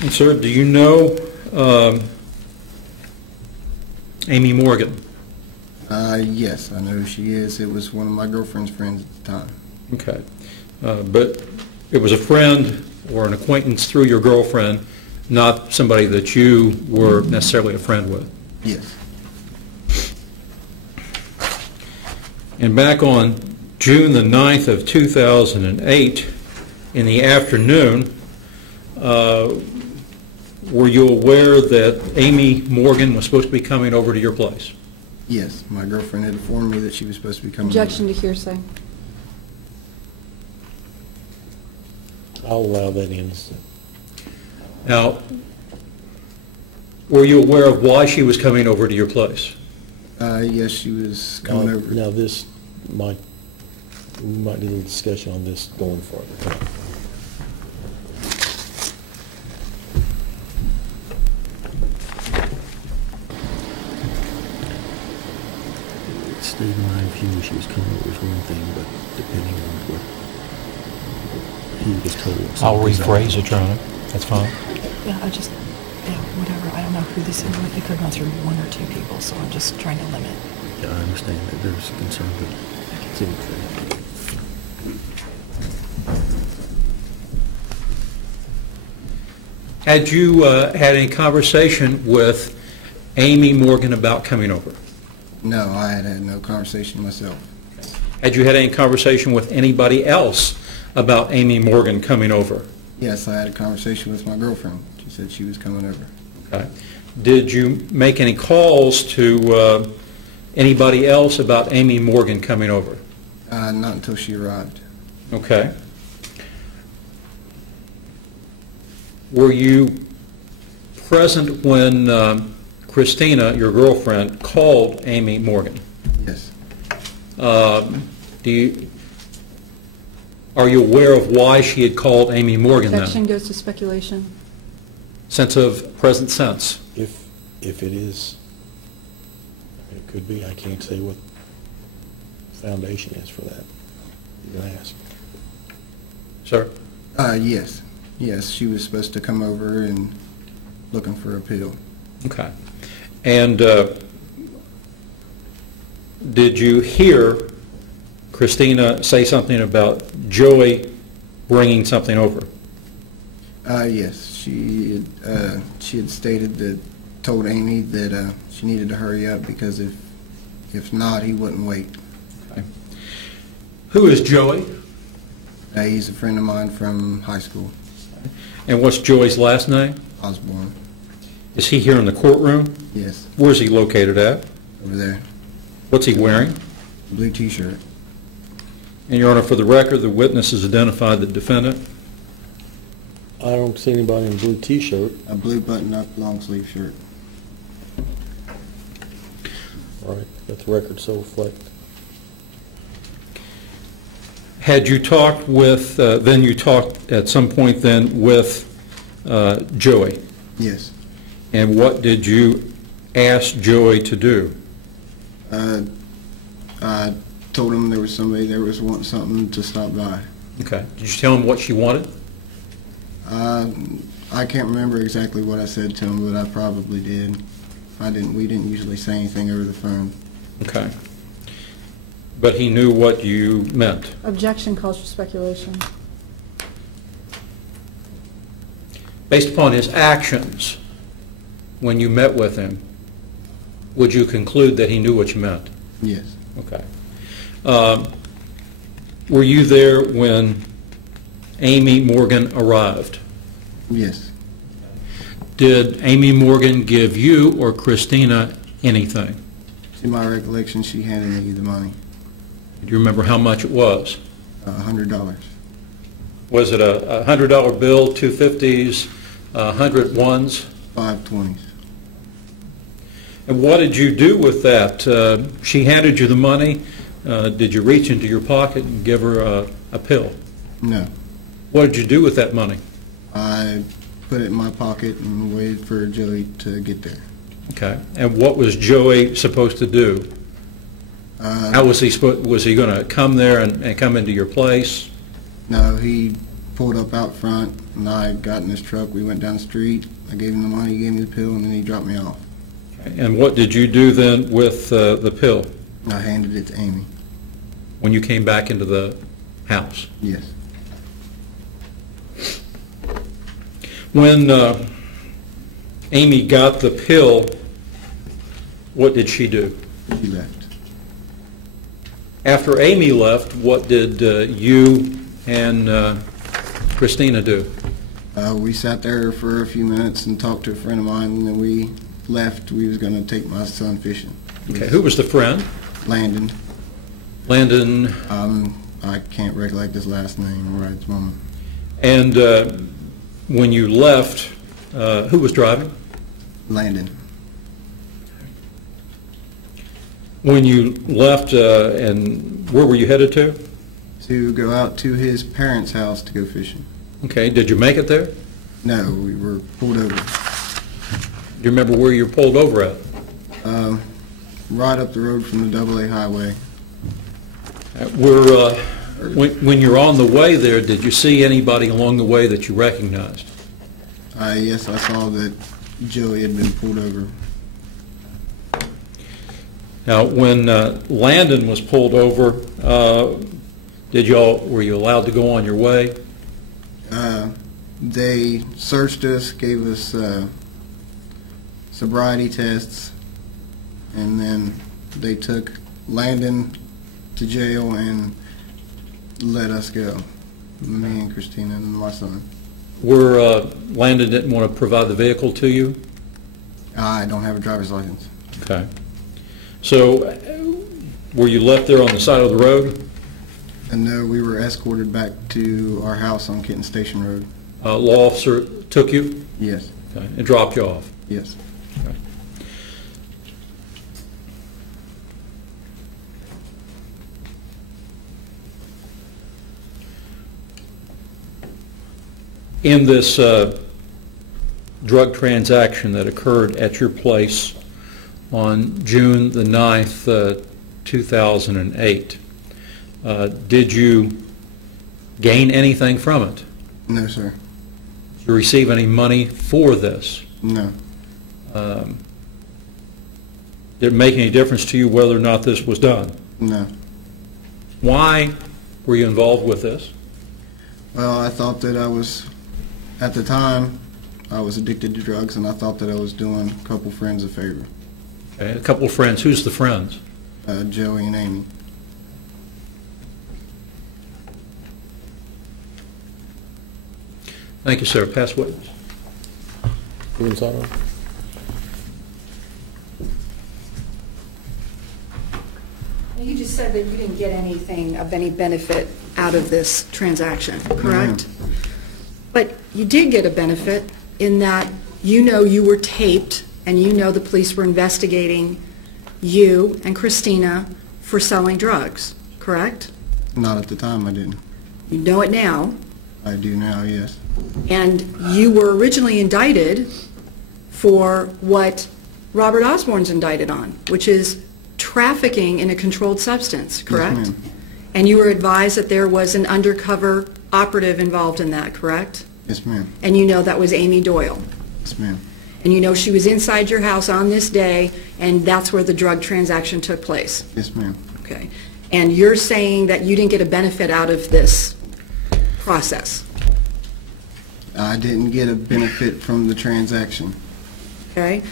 And sir, do you know Amy Morgan? Yes, I know who she is. It was one of my girlfriend's friends at the time. Okay. But it was a friend or an acquaintance through your girlfriend, not somebody that you were necessarily a friend with? Yes. And back on June the 9th of 2008, in the afternoon, were you aware that Amy Morgan was supposed to be coming over to your place? Yes, my girlfriend had informed me that she was supposed to be coming. Objection to hearsay. I'll allow that in. Now, were you aware of why she was coming over to your place? Yes, she was coming over. Now this might, we might need a little discussion on this going further. State of mind view, she was coming over for one thing, but depending on what he was told. I'll rephrase it, Your Honor. That's fine. Yeah, whatever. I don't know who this is. It could have gone through one or two people, so I'm just trying to limit. Yeah, I understand that there's concern, but it's anything. Had you had any conversation with Amy Morgan about coming over? No, I had had no conversation myself. Had you had any conversation with anybody else about Amy Morgan coming over? Yes, I had a conversation with my girlfriend. She said she was coming over. Okay. Did you make any calls to anybody else about Amy Morgan coming over? Not until she arrived. Okay. Were you present when Christina, your girlfriend, called Amy Morgan? Yes. Are you aware of why she had called Amy Morgan then? Objection goes to speculation. Sense of present sense. If it is, it could be. I can't say what foundation is for that. You can ask. Sir? Yes. Yes, she was supposed to come over and looking for a pill. Okay. And did you hear Christina say something about Joey bringing something over? Yes, she had stated that, told Amy that she needed to hurry up because if not, he wouldn't wait. Okay. Who is Joey? He's a friend of mine from high school. And what's Joey's last name? Osborne. Is he here in the courtroom? Yes. Where's he located at? Over there. What's he wearing? Blue T-shirt. And, Your Honor, for the record, the witness has identified the defendant. I don't see anybody in a blue T-shirt. A blue button-up long-sleeve shirt. All right, let the record so reflect. Had you talked with, then you talked at some point then with Joey? Yes. And what did you ask Joey to do? I told him there was somebody there was wanting something to stop by. Okay. Did you tell him what she wanted? I can't remember exactly what I said to him, but I probably did. We didn't usually say anything over the phone. Okay. But he knew what you meant. Objection calls for speculation. Based upon his actions when you met with him, would you conclude that he knew what you meant? Yes. Okay. Were you there when Amy Morgan arrived? Yes. Did Amy Morgan give you or Christina anything? To my recollection, she handed me the money. Do you remember how much it was? $100. Was it a $100 bill, 250s, 100 ones? 520s. And what did you do with that? She handed you the money. Did you reach into your pocket and give her a pill? No. What did you do with that money? I put it in my pocket and waited for Joey to get there. Okay. And what was Joey supposed to do? How was he going to come there and come into your place? No, he pulled up out front, and I got in his truck. We went down the street. I gave him the money, he gave me the pill, and then he dropped me off. And what did you do then with the pill I handed it to Amy. when you came back into the house? Yes. When Amy got the pill, what did she do? She left. After Amy left, what did you and Christina do? We sat there for a few minutes and talked to a friend of mine, and then we left. We was going to take my son fishing. Okay, who was the friend? Landon. Landon. I can't recollect his last name right at this moment. And when you left, who was driving? Landon. When you left, and where were you headed to? To go out to his parents' house to go fishing. Okay, did you make it there? No, we were pulled over. Do you remember where you were pulled over at? Right up the road from the AA highway. When you're on the way there, did you see anybody along the way that you recognized? Yes, I saw that Joey had been pulled over. Now, when Landon was pulled over, were you allowed to go on your way? They searched us, gave us sobriety tests, and then they took Landon to jail and let us go, me and Christina and my son. Landon didn't want to provide the vehicle to you? I don't have a driver's license. Okay. So, were you left there on the side of the road? And no, we were escorted back to our house on Kitten Station Road. A law officer took you? Yes. Okay. And dropped you off? Yes. Okay. In this drug transaction that occurred at your place on June the 9th, 2008, did you gain anything from it? No, sir. Did you receive any money for this? No. Did it make any difference to you whether or not this was done? No. Why were you involved with this? Well, I thought that at the time, I was addicted to drugs, and I thought that I was doing a couple friends a favor. Okay, a couple of friends. Who's the friends? Joey and Amy. Thank you, sir. Pass witness. You just said that you didn't get anything of any benefit out of this transaction, correct? But you did get a benefit in that you know you were taped and you know the police were investigating you and Christina for selling drugs, correct? Not at the time, I didn't. You know it now. I do now, yes. And you were originally indicted for what Robert Osborne's indicted on, which is trafficking in a controlled substance, correct? Yes, ma'am. And you were advised that there was an undercover operative involved in that, correct? Yes, ma'am. And you know that was Amy Doyle. Yes, ma'am. And you know she was inside your house on this day, and that's where the drug transaction took place. Yes, ma'am. Okay. And you're saying that you didn't get a benefit out of this process. I didn't get a benefit from the transaction. Okay?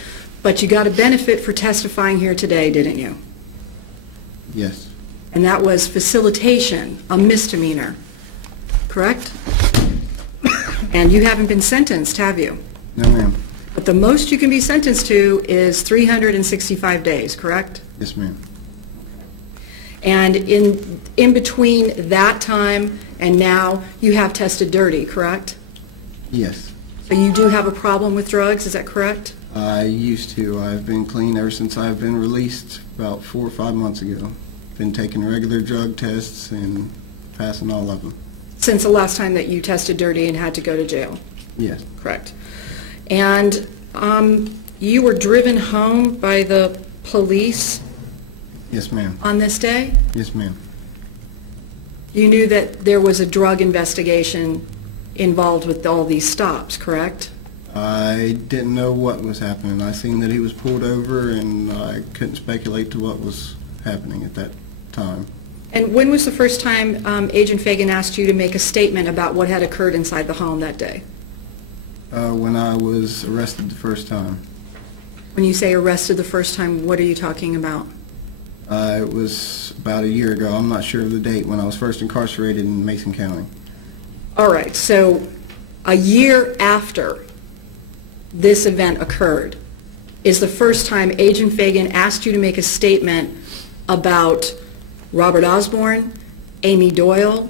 But you got a benefit for testifying here today, didn't you? Yes. And that was facilitation, a misdemeanor, correct? And you haven't been sentenced, have you? No, ma'am. But the most you can be sentenced to is 365 days, correct? Yes, ma'am. And in between that time and now, you have tested dirty, correct? Yes. So you do have a problem with drugs, is that correct? I used to. I've been clean ever since I've been released about 4 or 5 months ago. Been taking regular drug tests and passing all of them. Since the last time that you tested dirty and had to go to jail? Yes. Correct. And you were driven home by the police Yes, ma'am. on this day? Yes, ma'am. You knew that there was a drug investigation involved with all these stops, correct? I didn't know what was happening. I seen that he was pulled over, and I couldn't speculate to what was happening at that time. And when was the first time Agent Fagan asked you to make a statement about what had occurred inside the home that day? When I was arrested the first time. When you say arrested the first time, what are you talking about? It was about a year ago. I'm not sure of the date, when I was first incarcerated in Mason County. All right, so a year after this event occurred is the first time Agent Fagan asked you to make a statement about Robert Osborne, Amy Doyle,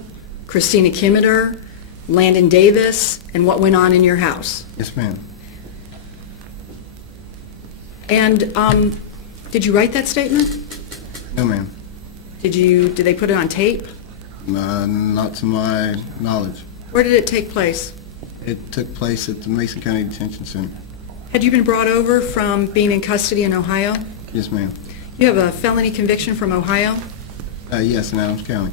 Christina Committer, Landon Davis, and what went on in your house. Yes, ma'am. And did you write that statement? No, ma'am. Did they put it on tape? Not to my knowledge. Where did it take place? It took place at the Mason County Detention Center. Had you been brought over from being in custody in Ohio? Yes, ma'am. You have a felony conviction from Ohio? Yes, in Adams County.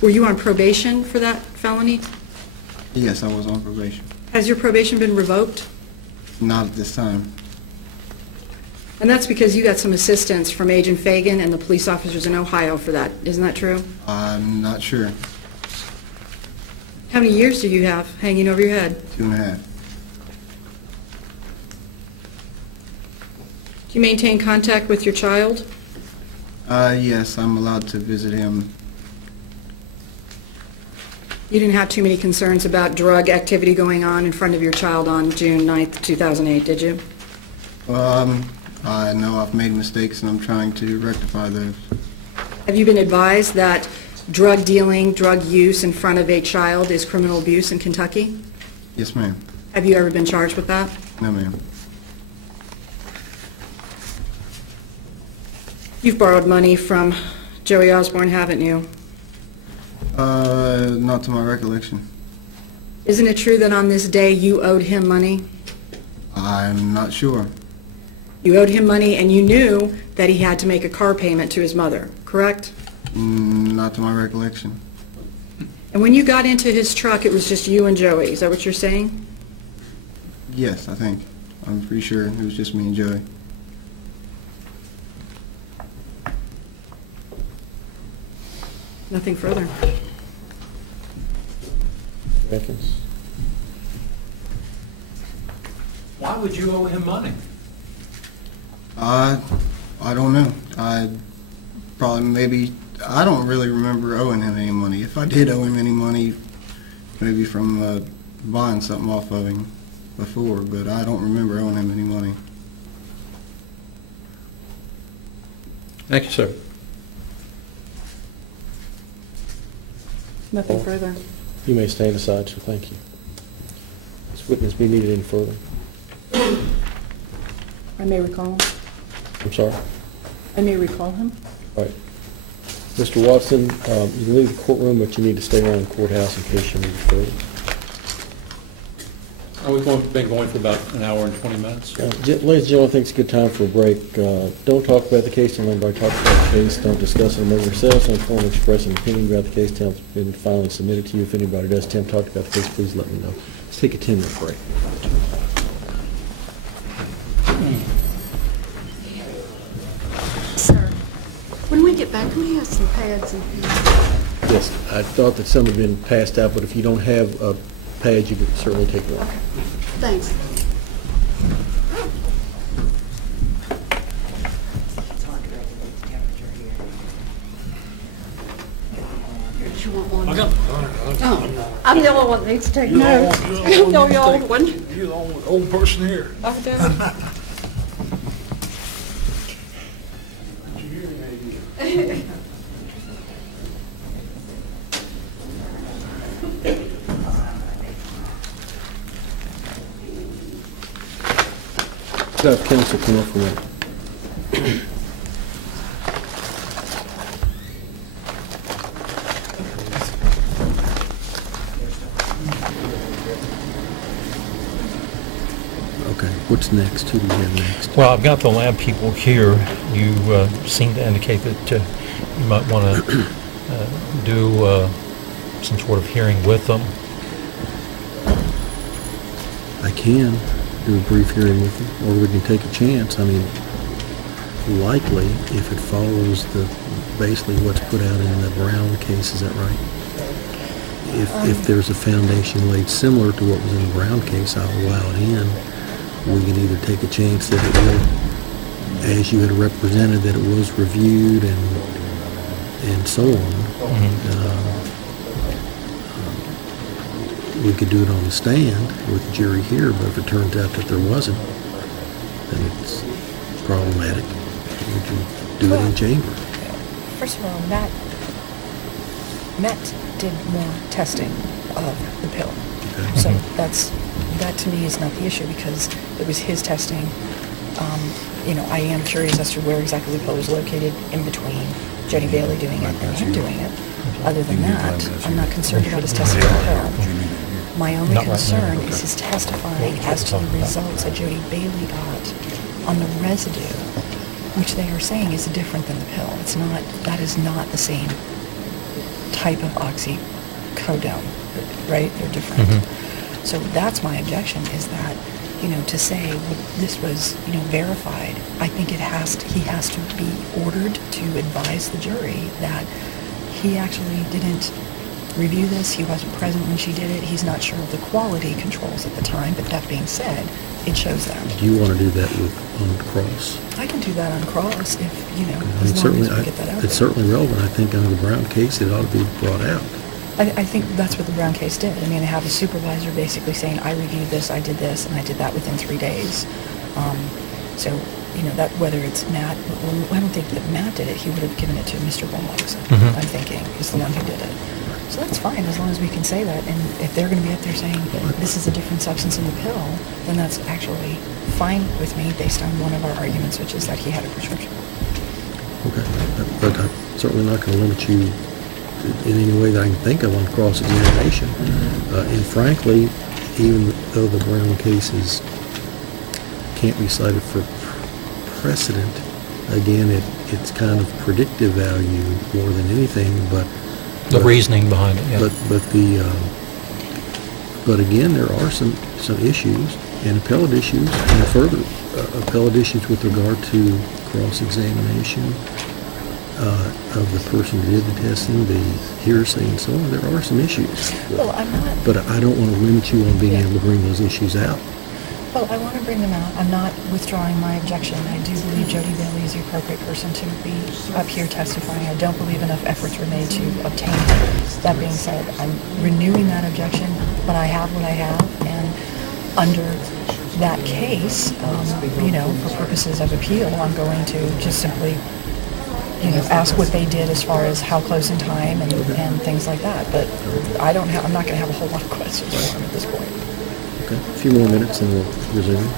Were you on probation for that felony? Yes, I was on probation. Has your probation been revoked? Not at this time. And that's because you got some assistance from Agent Fagan and the police officers in Ohio for that. Isn't that true? I'm not sure. How many years do you have hanging over your head? 2.5. Do you maintain contact with your child? Yes, I'm allowed to visit him. You didn't have too many concerns about drug activity going on in front of your child on June 9th, 2008, did you? I know I've made mistakes and I'm trying to rectify those. Have you been advised that drug dealing, drug use in front of a child is criminal abuse in Kentucky? Yes, ma'am. Have you ever been charged with that? No, ma'am. You've borrowed money from Joey Osborne, haven't you? Not to my recollection. Isn't it true that on this day you owed him money? I'm not sure. You owed him money and you knew that he had to make a car payment to his mother, correct? Not to my recollection. And when you got into his truck, it was just you and Joey. Is that what you're saying? Yes, I think. I'm pretty sure it was just me and Joey. Nothing further. Seconds. Why would you owe him money? I don't know. I don't really remember owing him any money. If I did owe him any money, maybe from buying something off of him before, but I don't remember owing him any money. Thank you, sir. Nothing further. You may stand aside, so thank you. This witness be needed any further? I may recall him. I'm sorry? I may recall him. All right. Mr. Watson, you can leave the courtroom, but you need to stay around the courthouse in case you need further. We've been going for about an hour and 20 minutes. Ladies and gentlemen, I think it's a good time for a break. Don't talk about the case. Don't let anybody talk about the case. Don't discuss it among yourselves. Don't form express an opinion about the case until it's been finally submitted to you. If anybody does attempt to talk about the case, please let me know. Let's take a 10-minute break. Sir, when we get back, can we have some pads and Yes, I thought that some had been passed out, but if you don't have a pad, you can certainly take one. Okay. Thanks. You want one? I got Oh, I'm the only one that needs to take notes. I'm the only old one. You're the only old person here. I do. Could I have counsel come up for a minute? What's next? Who do you have next? Well, I've got the lab people here. You seem to indicate that you might want to do some sort of hearing with them. I can do a brief hearing with them, or we can take a chance. I mean, likely, if it follows basically what's put out in the Brown case, is that right? If there's a foundation laid similar to what was in the Brown case, I'll allow it in. We can either take a chance that it will, as you had represented, that it was reviewed and so on. We could do it on the stand with the jury here, but if it turns out that there wasn't, then it's problematic. We can do it in chamber. First of all, Matt did more testing of the pill. Okay. So that to me is not the issue because it was his testing. I am curious as to where exactly the pill was located in between Jody Bailey doing it and him doing it. Other than that, I'm not concerned about his testing of the pill. My only concern is his testifying as to the results that Jody Bailey got on the residue, which they are saying is different than the pill. That is not the same type of oxycodone, right? They're different. So that's my objection, is that, to say this was, verified, I think he has to be ordered to advise the jury that he actually didn't review this, he wasn't present when she did it, he's not sure of the quality controls at the time, but that being said, it shows that. Do you want to do that on cross? I can do that on cross if, as long as we get that out. It's certainly relevant. I think under the Brown case, it ought to be brought out. I think that's what the Brown case did. I mean, I have a supervisor basically saying, I reviewed this, I did this, and I did that within 3 days. So, that whether it's Matt, well, I don't think that Matt did it. He would have given it to Mr. Bullock, I'm thinking, is the one who did it. So that's fine, as long as we can say that. And if they're going to be up there saying, this is a different substance in the pill, then that's actually fine with me based on one of our arguments, which is that he had a prescription. Okay, but I'm certainly not going to limit you in any way that I can think of on cross-examination. And frankly, even though the Brown cases can't be cited for precedent, again, it's kind of predictive value more than anything, but the reasoning behind it, yeah. But again, there are some issues and appellate issues and further appellate issues with regard to cross-examination of the person who did the testing, the hearsay and so on. There are some issues. Well, I'm not. But I don't want to limit you on being able to bring those issues out. Well, I want to bring them out. I'm not withdrawing my objection. I do believe Jody Bailey is the appropriate person to be up here testifying. I don't believe enough efforts were made to obtain it. That being said, I'm renewing that objection, but I have what I have, and under that case, for purposes of appeal, I'm going to just simply, ask what they did as far as how close in time and things like that. But I'm not going to have a whole lot of questions for them at this point. Okay, a few more minutes and we'll resume.